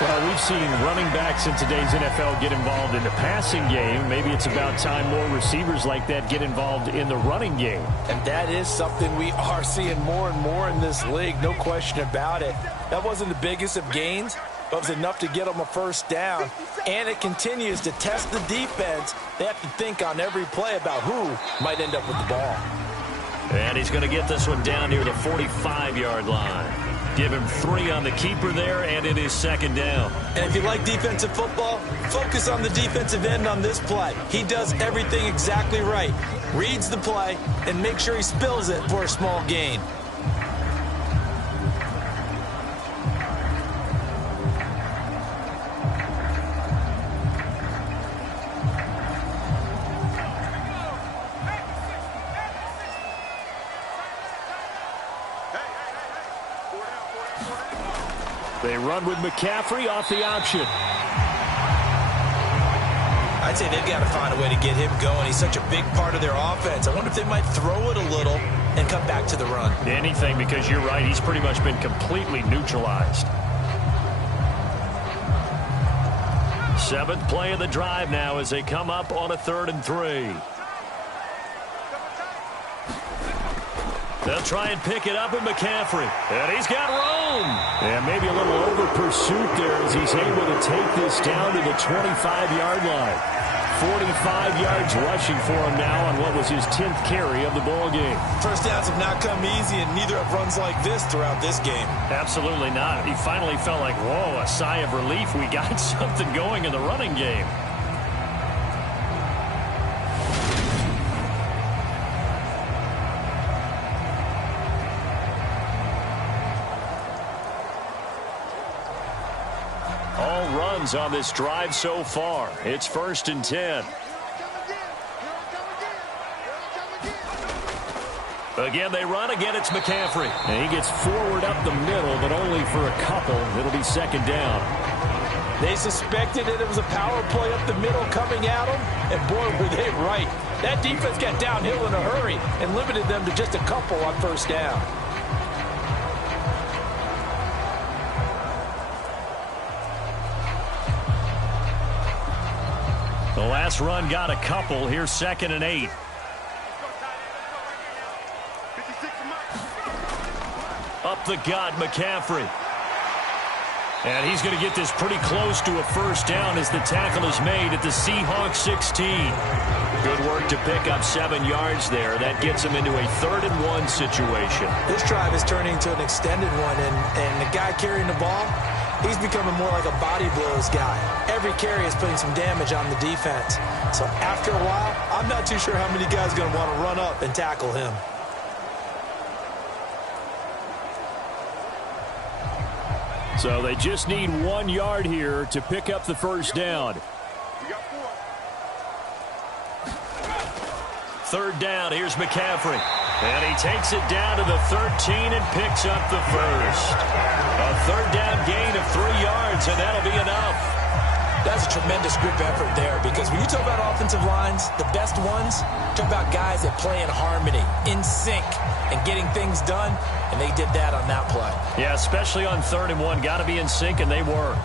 Well, we've seen running backs in today's NFL get involved in the passing game. Maybe it's about time more receivers like that get involved in the running game. And that is something we are seeing more and more in this league, no question about it. That wasn't the biggest of gains, but it was enough to get them a first down. And it continues to test the defense. They have to think on every play about who might end up with the ball. And he's going to get this one down near the 45-yard line. Give him 3 on the keeper there, and it is 2nd down. And if you like defensive football, focus on the defensive end on this play. He does everything exactly right. Reads the play and makes sure he spills it for a small gain. They run with McCaffrey off the option. I'd say they've got to find a way to get him going. He's such a big part of their offense. I wonder if they might throw it a little and come back to the run. Anything, because you're right. He's pretty much been completely neutralized. 7th play of the drive now as they come up on a 3rd and 3. They'll try and pick it up with McCaffrey. And he's got room. And maybe a little over pursuit there as he's able to take this down to the 25-yard line. 45 yards rushing for him now on what was his 10th carry of the ball game. First downs have not come easy, and neither have runs like this throughout this game. Absolutely not. He finally felt like, whoa, a sigh of relief. We got something going in the running game. All runs on this drive so far. It's 1st and 10. Again, they run. Again, it's McCaffrey. And he gets forward up the middle, but only for a couple. It'll be 2nd down. They suspected that it was a power play up the middle coming at them, and boy, were they right. That defense got downhill in a hurry and limited them to just a couple on first down. The last run got a couple. Here's 2nd and 8. Up the gut, McCaffrey. And he's going to get this pretty close to a first down as the tackle is made at the Seahawks 16. Good work to pick up 7 yards there. That gets him into a 3rd and 1 situation. This drive is turning into an extended one, and the guy carrying the ball, he's becoming more like a body blows guy. Every carry is putting some damage on the defense. So after a while, I'm not too sure how many guys are going to want to run up and tackle him. So they just need 1 yard here to pick up the first down. 3rd down, here's McCaffrey. And he takes it down to the 13 and picks up the first. A 3rd down gain of 3 yards, and that'll be enough. That's a tremendous group effort there, because when you talk about offensive lines, the best ones, talk about guys that play in harmony, in sync, and getting things done, and they did that on that play. Yeah, especially on 3rd and 1. Got to be in sync, and they were.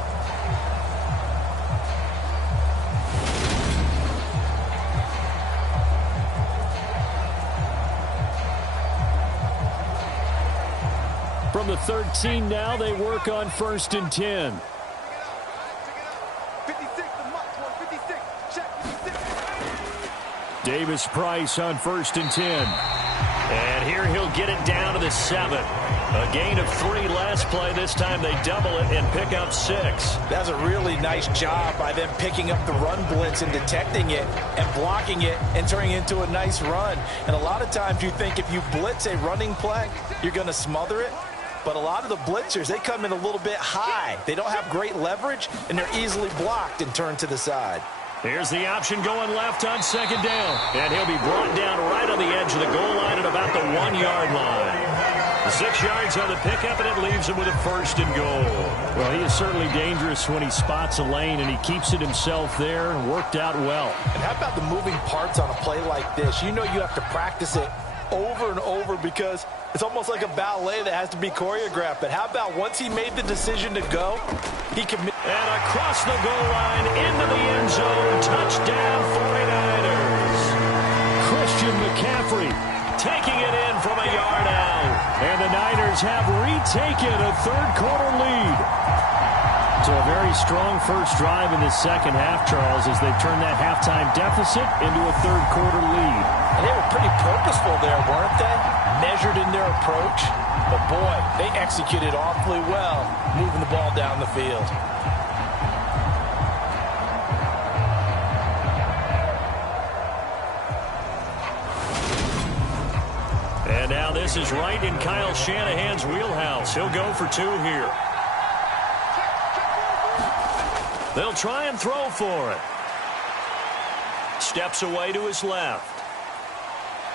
From the 13 now, they work on 1st and 10. Davis Price on 1st and 10. And here he'll get it down to the 7. A gain of 3 last play. This time they double it and pick up 6. That's a really nice job by them picking up the run blitz and detecting it and blocking it and turning it into a nice run. And a lot of times you think if you blitz a running play, you're going to smother it. But a lot of the blitzers, they come in a little bit high. They don't have great leverage, and they're easily blocked and turned to the side. Here's the option going left on 2nd down. And he'll be brought down right on the edge of the goal line at about the 1 yard line. 6 yards on the pickup, and it leaves him with a 1st and goal. Well, he is certainly dangerous when he spots a lane, and he keeps it himself there and worked out well. And how about the moving parts on a play like this? You know you have to practice it over and over because it's almost like a ballet that has to be choreographed. But how about once he made the decision to go, he committed. And across the goal line, into the end zone, touchdown 49ers. Christian McCaffrey taking it in from a yard out. And the Niners have retaken a 3rd quarter lead. So a very strong first drive in the 2nd half, Charles, as they turn that halftime deficit into a 3rd quarter lead. And they were pretty purposeful there, weren't they? Measured in their approach. But boy, they executed awfully well, moving the ball down the field. And now this is right in Kyle Shanahan's wheelhouse. He'll go for 2 here. They'll try and throw for it. Steps away to his left.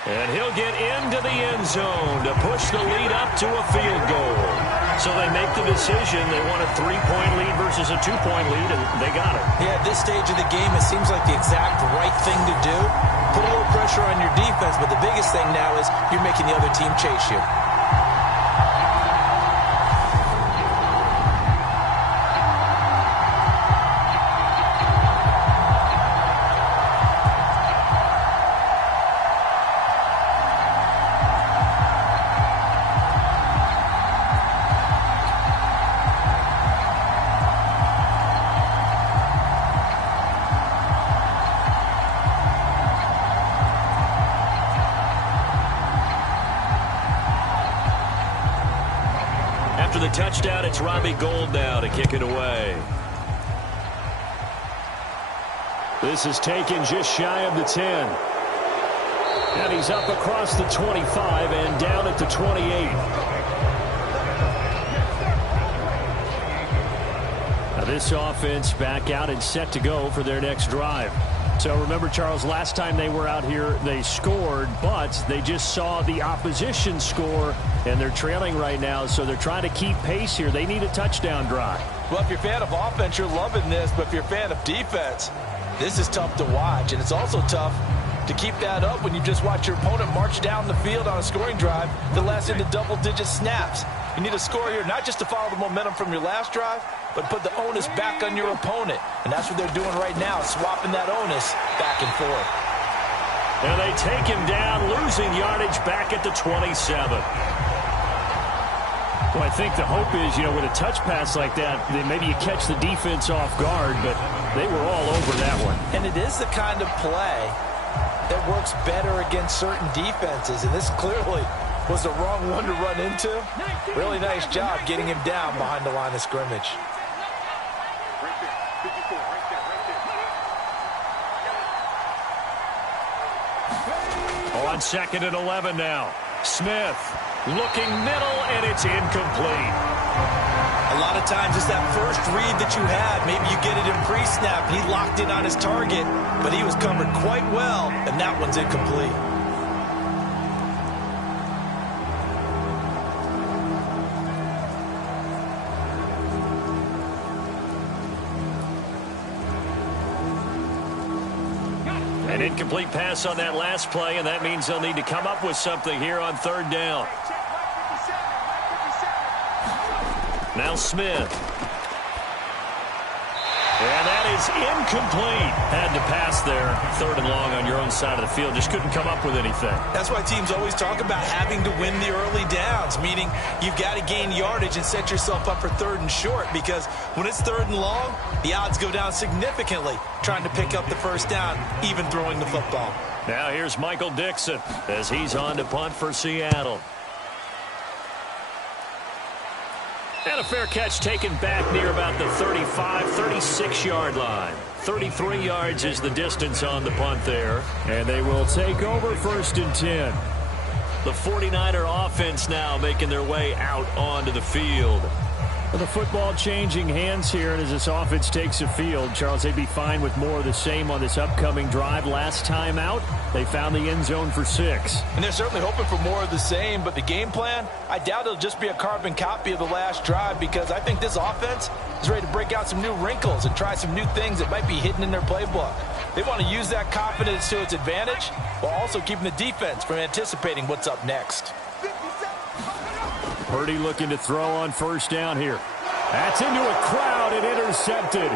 And he'll get into the end zone to push the lead up to a field goal. So they make the decision. They want a 3-point lead versus a 2-point lead, and they got it. Yeah, at this stage of the game, it seems like the exact right thing to do. Put a little pressure on your defense, but the biggest thing now is you're making the other team chase you. After the touchdown, it's Robbie Gould now to kick it away. This is taken just shy of the 10. And he's up across the 25 and down at the 28. Now this offense back out and set to go for their next drive. So remember, Charles, last time they were out here, they scored, but they just saw the opposition score, and they're trailing right now, so they're trying to keep pace here. They need a touchdown drive. Well, if you're a fan of offense, you're loving this, but if you're a fan of defense, this is tough to watch, and it's also tough to keep that up when you just watch your opponent march down the field on a scoring drive that lasts into double-digit snaps. You need a score here, not just to follow the momentum from your last drive, but put the onus back on your opponent. And that's what they're doing right now, swapping that onus back and forth. And they take him down, losing yardage back at the 27. Well, I think the hope is, with a touch pass like that, then maybe you catch the defense off guard, but they were all over that one. And it is the kind of play that works better against certain defenses, and this clearly was the wrong one to run into. Really nice job getting him down behind the line of scrimmage. On 2nd and 11 now. Smith looking middle, and it's incomplete. A lot of times it's that first read that you have. Maybe you get it in pre-snap. He locked in on his target, but he was covered quite well, and that one's incomplete. An incomplete pass on that last play, and that means they'll need to come up with something here on 3rd down. Now Smith. And that is incomplete. Had to pass there. 3rd and long on your own side of the field. Just couldn't come up with anything. That's why teams always talk about having to win the early downs, meaning you've got to gain yardage and set yourself up for 3rd and short, because when it's 3rd and long, the odds go down significantly trying to pick up the first down, even throwing the football. Now here's Michael Dixon as he's on to punt for Seattle. And a fair catch taken back near about the 35, 36-yard line. 33 yards is the distance on the punt there. And they will take over 1st and 10. The 49er offense now making their way out onto the field. Well, the football changing hands here, and as this offense takes the field, Charles, they'd be fine with more of the same on this upcoming drive. Last time out, they found the end zone for 6. And they're certainly hoping for more of the same, but the game plan, I doubt it'll just be a carbon copy of the last drive, because I think this offense is ready to break out some new wrinkles and try some new things that might be hidden in their playbook. They want to use that confidence to its advantage while also keeping the defense from anticipating what's up next. Purdy looking to throw on 1st down here. That's into a crowd and intercepted.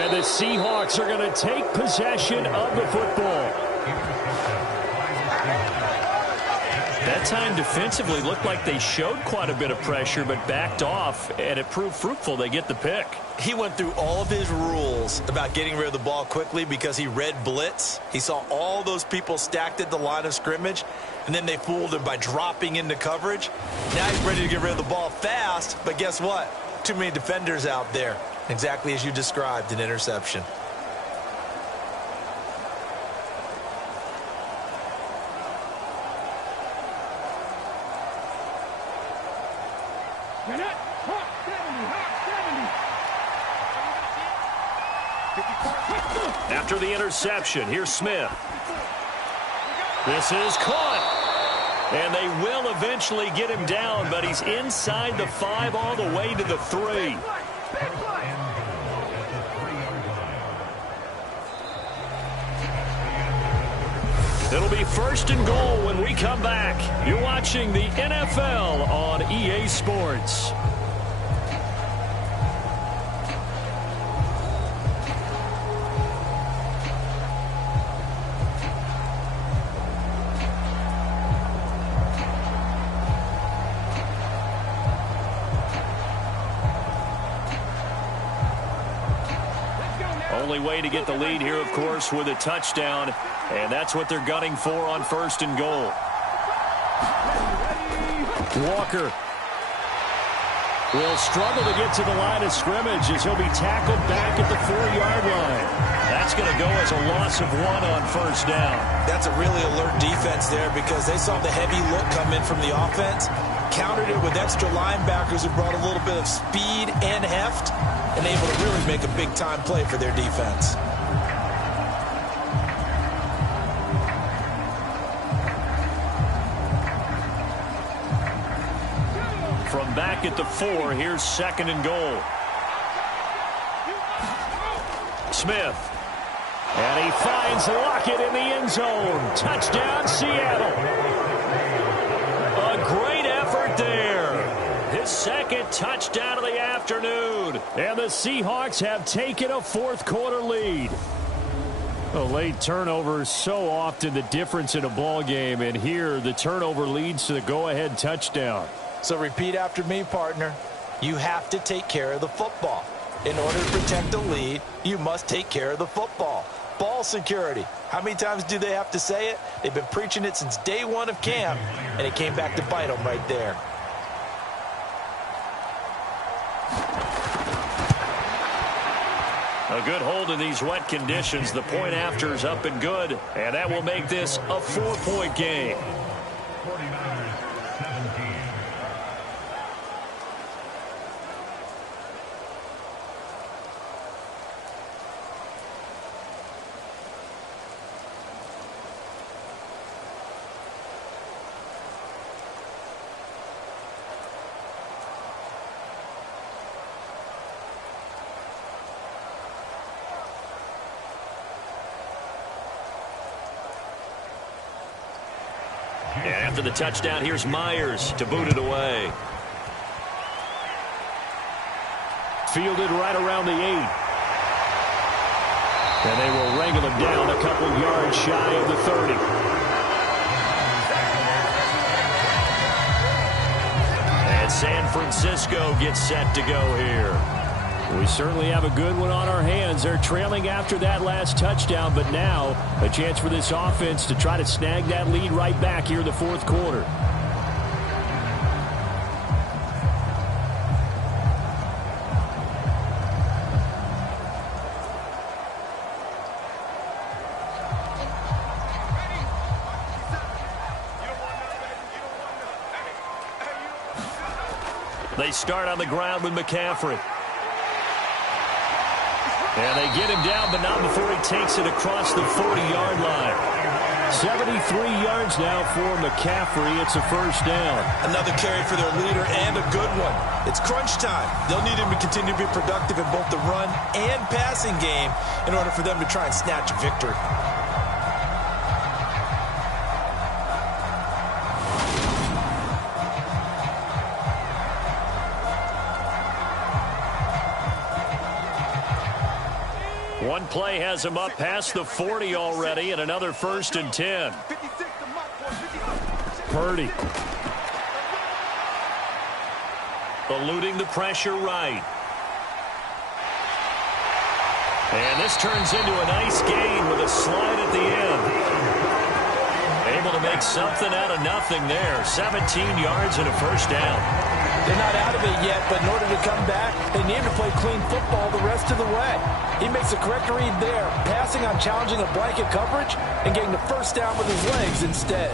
And the Seahawks are going to take possession of the football. That time defensively looked like they showed quite a bit of pressure but backed off, and it proved fruitful. They get the pick. He went through all of his rules about getting rid of the ball quickly because he read blitz. He saw all those people stacked at the line of scrimmage, and then they fooled him by dropping into coverage. Now he's ready to get rid of the ball fast, but guess what? Too many defenders out there. Exactly as you described, an interception. After the interception, here's Smith. This is caught. And they will eventually get him down, but he's inside the 5 all the way to the 3. It'll be 1st and goal when we come back. You're watching the NFL on EA Sports. Only way to get the lead here, of course, with a touchdown, and that's what they're gunning for on 1st and goal. Walker will struggle to get to the line of scrimmage as he'll be tackled back at the 4-yard line. That's going to go as a loss of 1 on 1st down. That's a really alert defense there because they saw the heavy look come in from the offense, countered it with extra linebackers who brought a little bit of speed and heft, and able to really make a big-time play for their defense. From back at the 4, here's 2nd and goal. Smith. And he finds Lockett in the end zone. Touchdown, Seattle. A great effort there. His second touchdown of the afternoon. And the Seahawks have taken a fourth-quarter lead. A late turnover is so often the difference in a ball game, and here the turnover leads to the go-ahead touchdown. So repeat after me, partner. You have to take care of the football. In order to protect the lead, you must take care of the football. Ball security. How many times do they have to say it? They've been preaching it since day one of camp, and it came back to bite them right there. A good hold in these wet conditions. The point after is up and good, and that will make this a 4-point game. And after the touchdown, here's Myers to boot it away. Fielded right around the 8. And they will wrangle him down a couple yards shy of the 30. And San Francisco gets set to go here. We certainly have a good one on our hands. They're trailing after that last touchdown, but now a chance for this offense to try to snag that lead right back here in the fourth quarter. They start on the ground with McCaffrey. And they get him down, but not before he takes it across the 40-yard line. 73 yards now for McCaffrey. It's a first down. Another carry for their leader and a good one. It's crunch time. They'll need him to continue to be productive in both the run and passing game in order for them to try and snatch a victory. One play has him up past the 40 already, and another 1st and 10. Purdy. Eluding the pressure right. And this turns into a nice gain with a slide at the end. Able to make something out of nothing there. 17 yards and a first down. They're not out of it yet, but in order to come back, they need to play clean football the rest of the way. He makes the correct read there, passing on challenging a blanket coverage and getting the first down with his legs instead.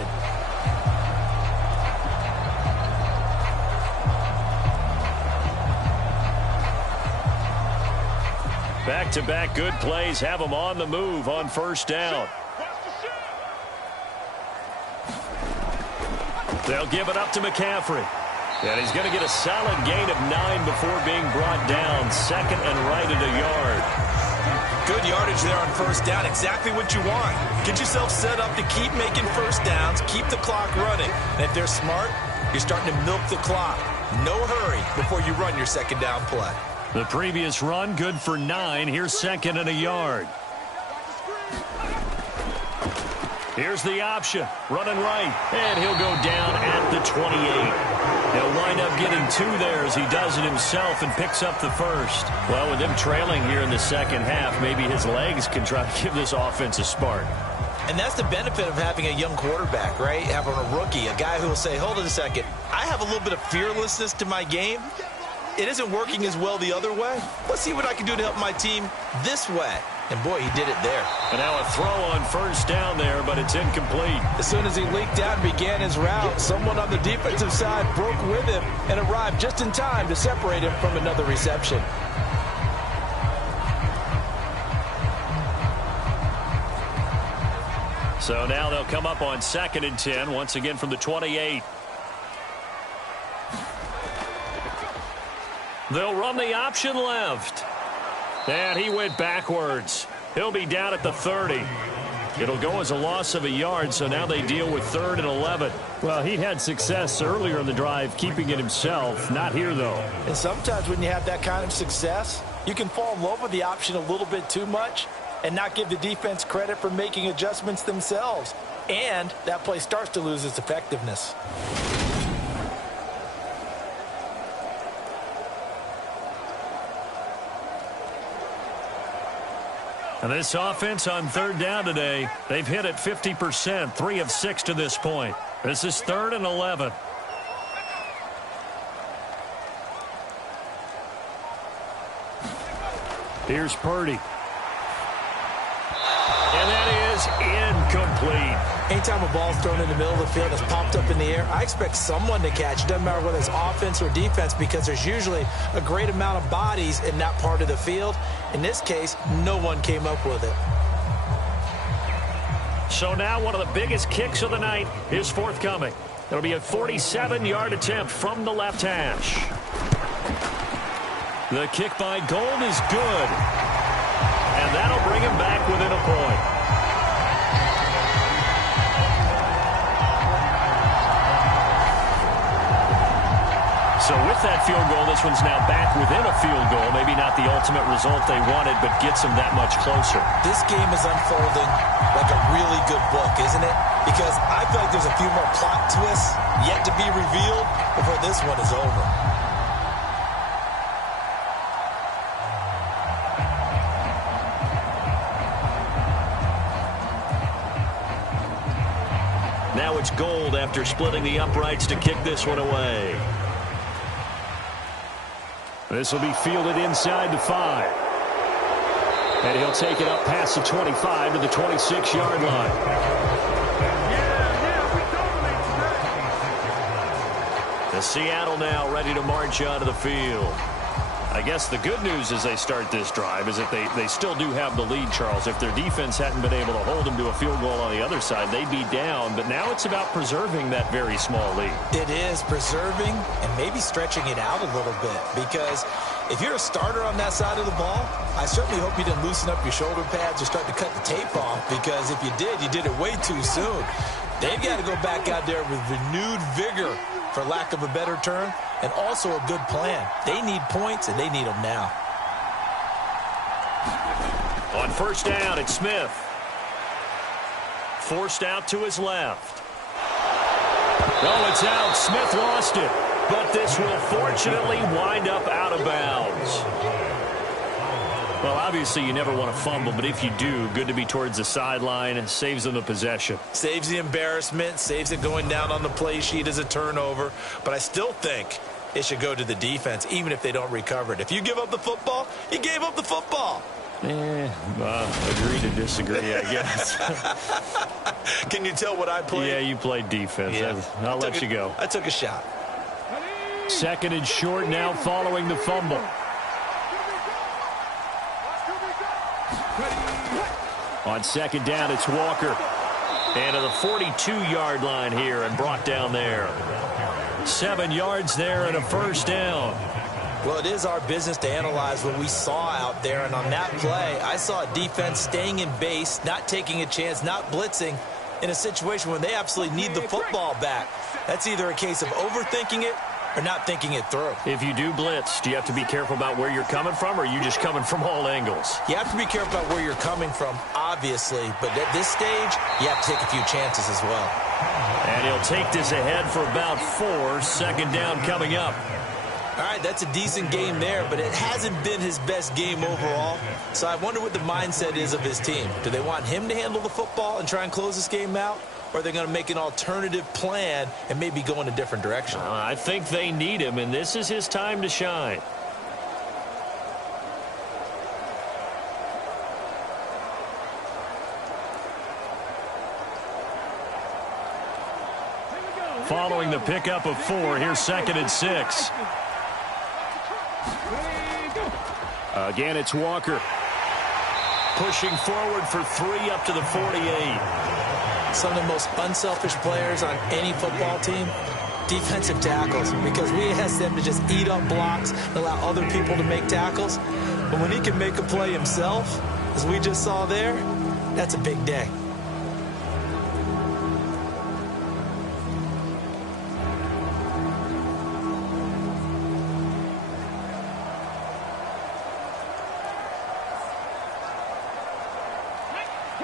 Back-to-back good plays have him on the move on first down. They'll give it up to McCaffrey. And he's going to get a solid gain of 9 before being brought down. Second and right at a yard. Good yardage there on first down. Exactly what you want. Get yourself set up to keep making first downs, keep the clock running. And if they're smart, you're starting to milk the clock. No hurry before you run your second down play. The previous run good for 9. Here's second and a yard. Here's the option. Running right. And he'll go down at the 28. He'll wind up getting 2 there as he does it himself and picks up the first. Well, with them trailing here in the second half, maybe his legs can try to give this offense a spark. And that's the benefit of having a young quarterback, right? Having a rookie, a guy who will say, hold on a second, I have a little bit of fearlessness to my game. It isn't working as well the other way. Let's see what I can do to help my team this way. And, boy, he did it there. And now a throw on first down there, but it's incomplete. As soon as he leaked out and began his route, someone on the defensive side broke with him and arrived just in time to separate him from another reception. So now they'll come up on 2nd and 10, once again from the 28. They'll run the option left. And he went backwards. He'll be down at the 30. It'll go as a loss of a yard, so now they deal with 3rd and 11. Well, he'd had success earlier in the drive keeping it himself. Not here, though. And sometimes when you have that kind of success, you can fall in love with the option a little bit too much and not give the defense credit for making adjustments themselves. And that play starts to lose its effectiveness. And this offense on 3rd down today, they've hit it 50%, 3 of 6 to this point. This is 3rd and 11. Here's Purdy. And that is incomplete. Anytime a ball's thrown in the middle of the field that's popped up in the air, I expect someone to catch. It doesn't matter whether it's offense or defense because there's usually a great amount of bodies in that part of the field. In this case, no one came up with it. So now one of the biggest kicks of the night is forthcoming. It'll be a 47-yard attempt from the left hash. The kick by Gold is good. And that'll bring him back within a point. So with that field goal, this one's now back within a field goal. Maybe not the ultimate result they wanted, but gets them that much closer. This game is unfolding like a really good book, isn't it? Because I feel like there's a few more plot twists yet to be revealed before this one is over. Now it's Gold after splitting the uprights to kick this one away. This will be fielded inside the 5. And he'll take it up past the 25 to the 26-yard line. The Seattle now ready to march onto the field. I guess the good news as they start this drive is that they still do have the lead, Charles. If their defense hadn't been able to hold them to a field goal on the other side, they'd be down. But now it's about preserving that very small lead. It is preserving and maybe stretching it out a little bit because if you're a starter on that side of the ball, I certainly hope you didn't loosen up your shoulder pads or start to cut the tape off because if you did it way too soon. They've got to go back out there with renewed vigor, for lack of a better term, and also a good plan. They need points, and they need them now. On 1st down, it's Smith. Forced out to his left. Oh, it's out. Smith lost it. But this will fortunately wind up out of bounds. Well, obviously, you never want to fumble, but if you do, good to be towards the sideline and saves them the possession. Saves the embarrassment, saves it going down on the play sheet as a turnover. But I still think it should go to the defense, even if they don't recover it. If you give up the football, you gave up the football. Agree to disagree, I guess. Can you tell what I played? Yeah, you played defense. Yeah. I'll let you go. I took a shot. 2nd and short now following the fumble. On 2nd down, it's Walker. And to the 42-yard line here and brought down there. 7 yards there and a 1st down. Well, it is our business to analyze what we saw out there. And on that play, I saw a defense staying in base, not taking a chance, not blitzing in a situation where they absolutely need the football back. That's either a case of overthinking it or not thinking it through. If you do blitz, do you have to be careful about where you're coming from, or are you just coming from all angles? You have to be careful about where you're coming from, obviously. But at this stage, you have to take a few chances as well. And he'll take this ahead for about 4. 2nd down coming up. All right, that's a decent game there, but it hasn't been his best game overall. So I wonder what the mindset is of his team. Do they want him to handle the football and try and close this game out? Or are they going to make an alternative plan and maybe go in a different direction? I think they need him, and this is his time to shine. Following the pickup of 4, here's 2nd and 6. Again, it's Walker. Pushing forward for 3 up to the 48. Some of the most unselfish players on any football team, defensive tackles, because we ask them to just eat up blocks and allow other people to make tackles. But when he can make a play himself, as we just saw there, that's a big day.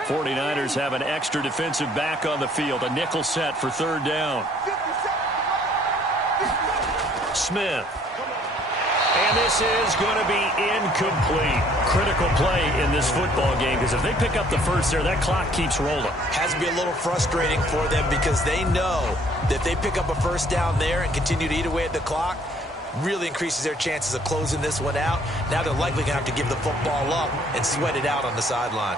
49ers have an extra defensive back on the field. A nickel set for third down. Smith. And this is going to be incomplete. Critical play in this football game because if they pick up the first there, that clock keeps rolling. Has to be a little frustrating for them because they know that if they pick up a first down there and continue to eat away at the clock, really increases their chances of closing this one out. Now they're likely going to have to give the football up and sweat it out on the sideline.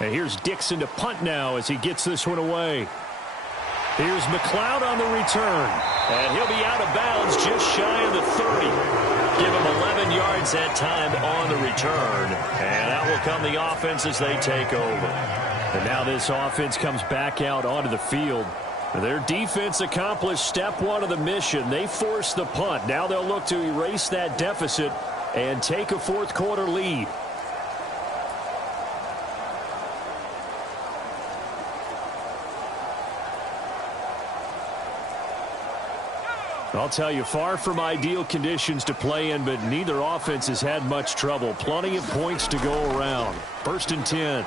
And here's Dixon to punt now as he gets this one away. Here's McLeod on the return. And he'll be out of bounds just shy of the 30. Give him 11 yards that time on the return. And out will come the offense as they take over. And now this offense comes back out onto the field. Their defense accomplished step one of the mission. They forced the punt. Now they'll look to erase that deficit and take a fourth quarter lead. I'll tell you, far from ideal conditions to play in, but neither offense has had much trouble. Plenty of points to go around. 1st and 10.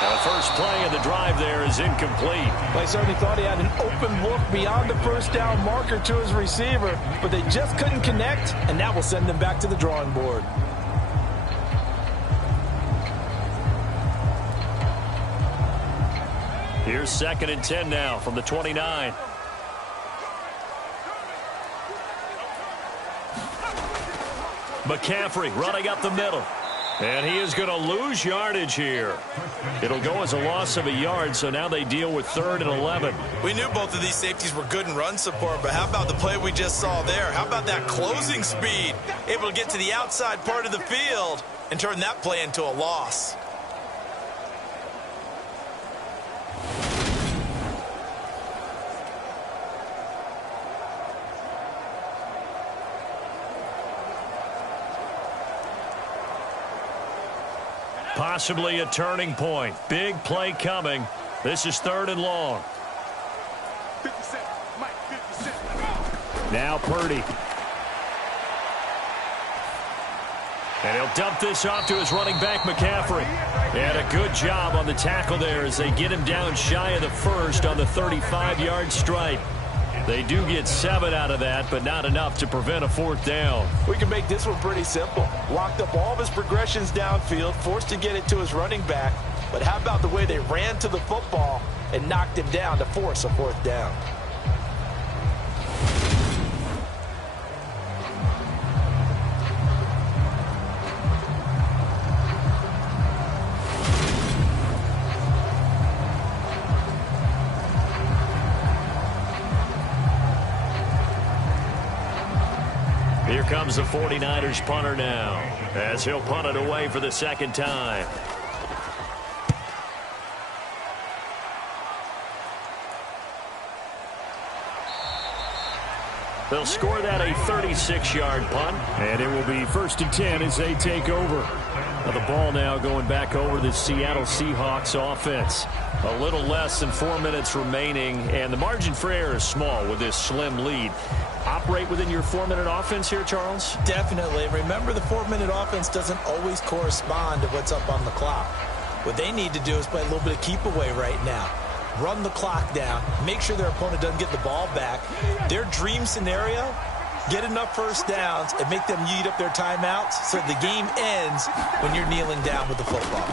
Now the first play of the drive there is incomplete. They certainly thought he had an open look beyond the first down marker to his receiver, but they just couldn't connect, and that will send them back to the drawing board. Here's 2nd and 10 now from the 29. McCaffrey running up the middle. And he is going to lose yardage here. It'll go as a loss of a yard, so now they deal with 3rd and 11. We knew both of these safeties were good in run support, but how about the play we just saw there? How about that closing speed? Able to get to the outside part of the field and turn that play into a loss. Possibly a turning point. Big play coming. This is 3rd and long. 57, Mike, 57. Now Purdy. And he'll dump this off to his running back, McCaffrey. And a good job on the tackle there as they get him down shy of the first on the 35-yard stripe. They do get 7 out of that, but not enough to prevent a 4th down. We can make this one pretty simple. Locked up all of his progressions downfield, forced to get it to his running back. But how about the way they ran to the football and knocked him down to force a 4th down? Here comes the 49ers punter now as he'll punt it away for the 2nd time. They'll score that a 36-yard punt, and it will be 1st and 10 as they take over. Now the ball now going back over to the Seattle Seahawks offense. A little less than 4 minutes remaining, and the margin for error is small with this slim lead. Operate within your 4-minute offense here, Charles? Definitely. Remember, the 4-minute offense doesn't always correspond to what's up on the clock. What they need to do is play a little bit of keep away right now. Run the clock down. Make sure their opponent doesn't get the ball back. Their dream scenario, get enough first downs and make them eat up their timeouts so the game ends when you're kneeling down with the football.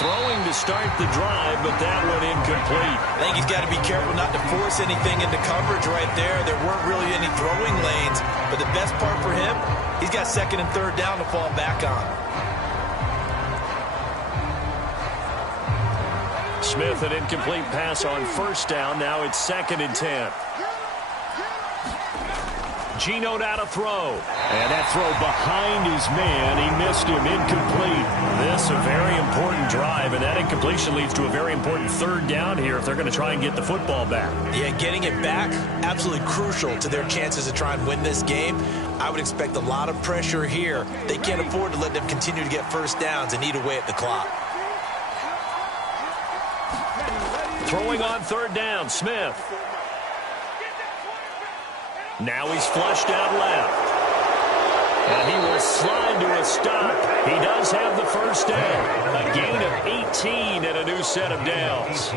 Throwing to start the drive, but that one incomplete. I think he's got to be careful not to force anything into coverage right there. There weren't really any throwing lanes, but the best part for him, he's got 2nd and 3rd down to fall back on. Smith, an incomplete pass on 1st down. Now it's 2nd and 10. Geno now to throw. And that throw behind his man. He missed him. Incomplete. This a very important drive, and that incompletion leads to a very important 3rd down here if they're going to try and get the football back. Yeah, getting it back, absolutely crucial to their chances to try and win this game. I would expect a lot of pressure here. They can't afford to let them continue to get first downs and eat away at the clock. Throwing on 3rd down, Smith. Now he's flushed out left. And he will slide to a stop. He does have the first down. A gain of 18 and a new set of downs.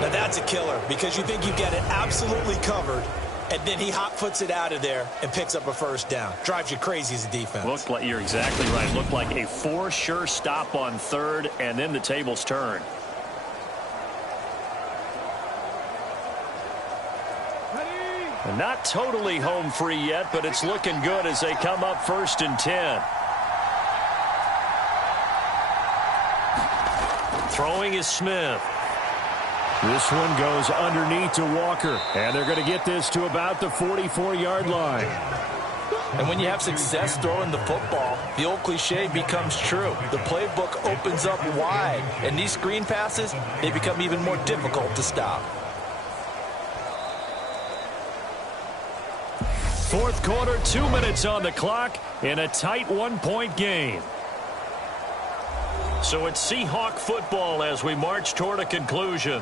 Now that's a killer because you think you've got it absolutely covered, and then he hot-foots it out of there and picks up a first down. Drives you crazy as a defense. Looked like, you're exactly right. Looked like a for-sure stop on third, and then the tables turn. And not totally home free yet, but it's looking good as they come up 1st and 10. Throwing is Smith. This one goes underneath to Walker, and they're going to get this to about the 44-yard line. And when you have success throwing the football, the old cliche becomes true. The playbook opens up wide, and these screen passes, they become even more difficult to stop. Fourth quarter, 2 minutes on the clock in a tight 1-point game. So it's Seahawk football as we march toward a conclusion.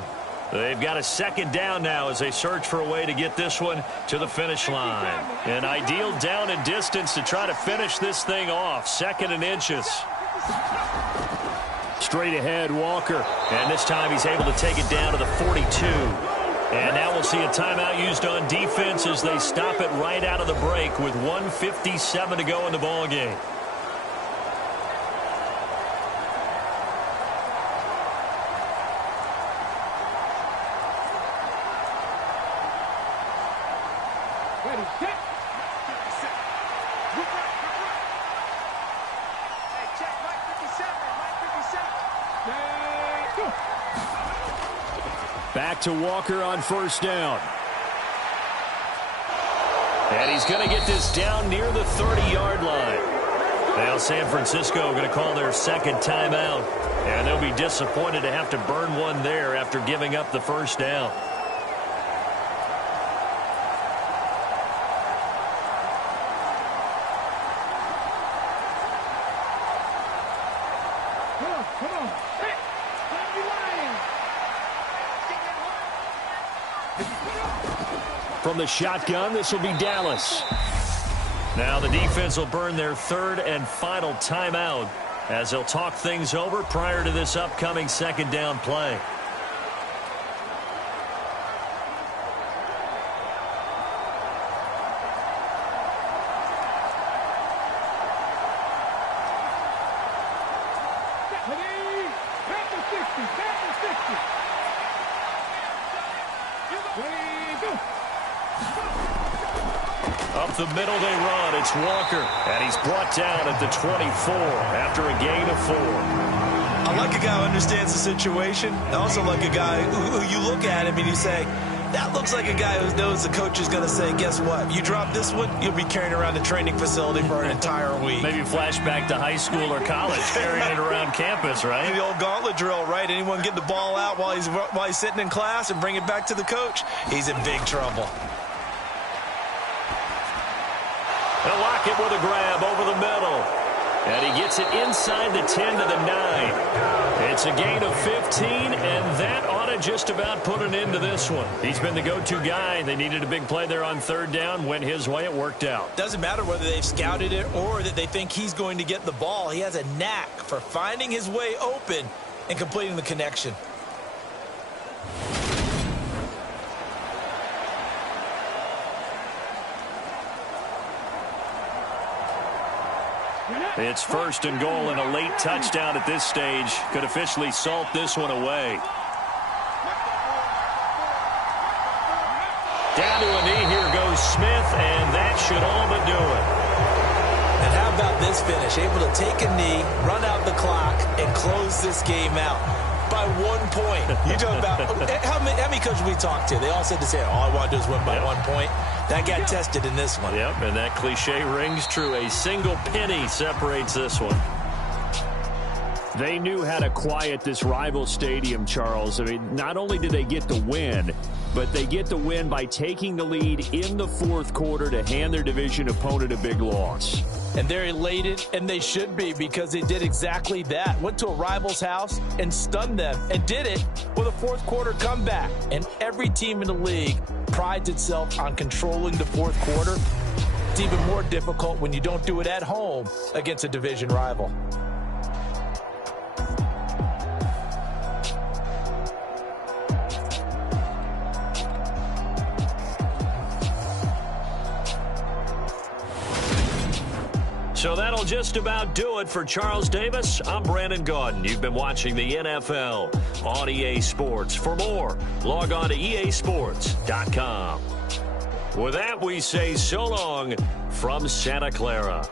They've got a second down now as they search for a way to get this one to the finish line. An ideal down and distance to try to finish this thing off. 2nd and inches. Straight ahead, Walker. And this time he's able to take it down to the 42. And now we'll see a timeout used on defense as they stop it right out of the break with 1:57 to go in the ballgame. Ready, set. 57. Look right, look right. Hey, check, right 57, right 57. Go. Back to Walker on 1st down. And he's going to get this down near the 30-yard line. Now San Francisco going to call their second timeout. And they'll be disappointed to have to burn one there after giving up the first down. Come on. Hey, don't be lying. From the shotgun, this will be Dallas. Now the defense will burn their 3rd and final timeout as they'll talk things over prior to this upcoming 2nd down play. Up the middle they run. It's Walker. And he's brought down at the 24 after a gain of 4. I like a guy who understands the situation. I also like a guy who you look at him and you say, that looks like a guy who knows the coach is going to say, guess what? You drop this one, you'll be carrying around the training facility for an entire week. Maybe flashback to high school or college, carrying it around campus, right? The old gauntlet drill, right? Anyone get the ball out while he's sitting in class and bring it back to the coach? He's in big trouble. They'll lock it with a grab over the middle. And he gets it inside the 10 to the 9. It's a gain of 15, and that ought to just about put an end to this one. He's been the go-to guy. They needed a big play there on 3rd down. Went his way. It worked out. Doesn't matter whether they've scouted it or that they think he's going to get the ball. He has a knack for finding his way open and completing the connection. It's 1st and goal, and a late touchdown at this stage could officially salt this one away. Down to a knee, here goes Smith, and that should all but do it. And how about this finish? Able to take a knee, run out the clock, and close this game out by 1 point. You talk about how many coaches we talked to? They all said the same. All I want to do is win by 1 point. That got tested in this one. Yep, and that cliche rings true. A single penny separates this one. They knew how to quiet this rival stadium, Charles. I mean, not only did they get the win, but they get the win by taking the lead in the 4th quarter to hand their division opponent a big loss. And they're elated, and they should be, because they did exactly that. Went to a rival's house and stunned them, and did it with a 4th quarter comeback. And every team in the league prides itself on controlling the 4th quarter. It's even more difficult when you don't do it at home against a division rival. So that'll just about do it for Charles Davis. I'm Brandon Gaudin. You've been watching the NFL on EA Sports. For more, log on to easports.com. With that, we say so long from Santa Clara.